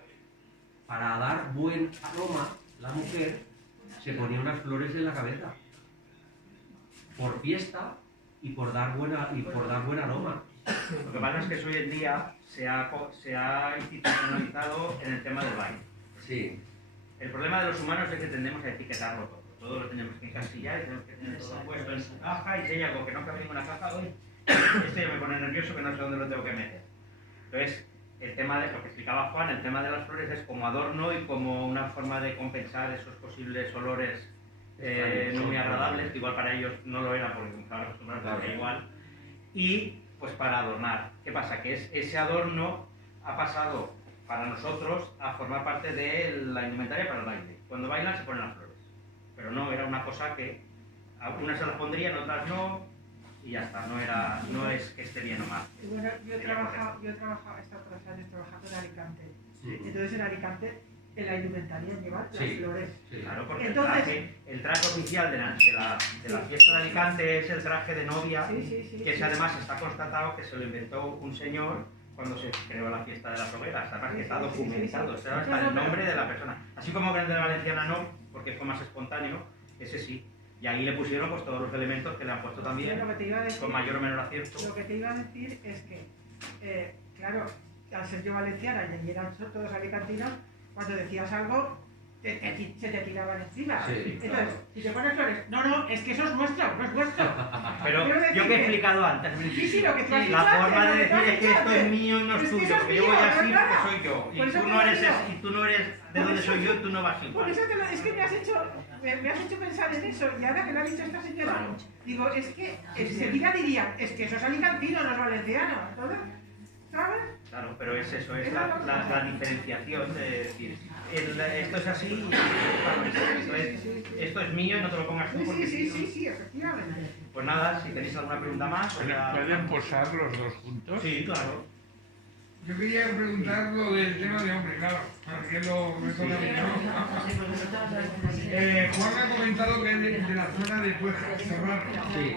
para dar buen aroma, la mujer se ponía unas flores en la cabeza. Por fiesta y por dar buen aroma. Lo que pasa es que eso hoy en día se ha institucionalizado en el tema del baile. Sí. El problema de los humanos es que tendemos a etiquetarlo todo. Todo lo tenemos que encasillar y tenemos que tener todo puesto en su caja y si hay algo que no cabe en una caja, hoy esto ya me pone nervioso que no sé dónde lo tengo que meter. Entonces, el tema de lo que explicaba Juan, el tema de las flores es como adorno y como una forma de compensar esos posibles olores no muy agradables, que igual para ellos no lo era porque estaban acostumbrados a que igual. Y pues para adornar. ¿Qué pasa? Que ese adorno ha pasado para nosotros a formar parte de la indumentaria para el baile. Cuando bailan se ponen las flores. Pero no, era una cosa que a unas se las pondrían, otras no, y ya está, no es que esté bien o mal. Y bueno, yo he Sería trabajado, he estado 3 años trabajando en Alicante. Sí. Entonces en Alicante, en la indumentaria llevan las Sí. flores. Sí. Claro, porque Entonces- el traje oficial de la fiesta de Alicante es el traje de novia, Sí. que además está constatado que se lo inventó un señor cuando se creó la fiesta de las hogueras, además que está Sí, documentado, sí. está el nombre de la persona. Así como Grande de Valenciana no, porque fue más espontáneo, ese sí. Y ahí le pusieron pues todos los elementos que le han puesto también, Lo que te iba a decir- con mayor o menor acierto. Lo que te iba a decir es que, claro, al ser yo valenciana y eran todos alicantinos, cuando decías algo, se te tiraban encima. Sí, Entonces, claro. si te pones flores, no, es que eso es nuestro, no es vuestro. Pero Quiero decir yo que he que- explicado antes, Sí, lo que tú has dicho la antes, forma lo de que tú decir has es que dicho esto es antes. mío y no es Es que tuyo, eso es porque yo mío, voy así claro. porque soy yo. Por Y eso tú te no lo eres digo. y tú no eres de Por donde eso- soy yo, tú no vas Por igual. eso es que me has hecho pensar en eso. Y ahora que lo ha dicho esta señora, Claro. digo, es que enseguida dirían, es que eso es alicantino, no es valenciano. Entonces, ¿sabes? Claro, pero es eso, es la diferenciación de decir, esto es así y esto es mío y no te lo pongas tú porque Sí, efectivamente. Pues nada, si tenéis alguna pregunta más... pues ya- ¿Pueden posar los dos juntos? Sí, claro. Yo quería preguntar lo del tema de hombre, claro, porque me toca a mí, ¿no? Juan ha comentado que es de la zona de Pueja, Serrano. Sí.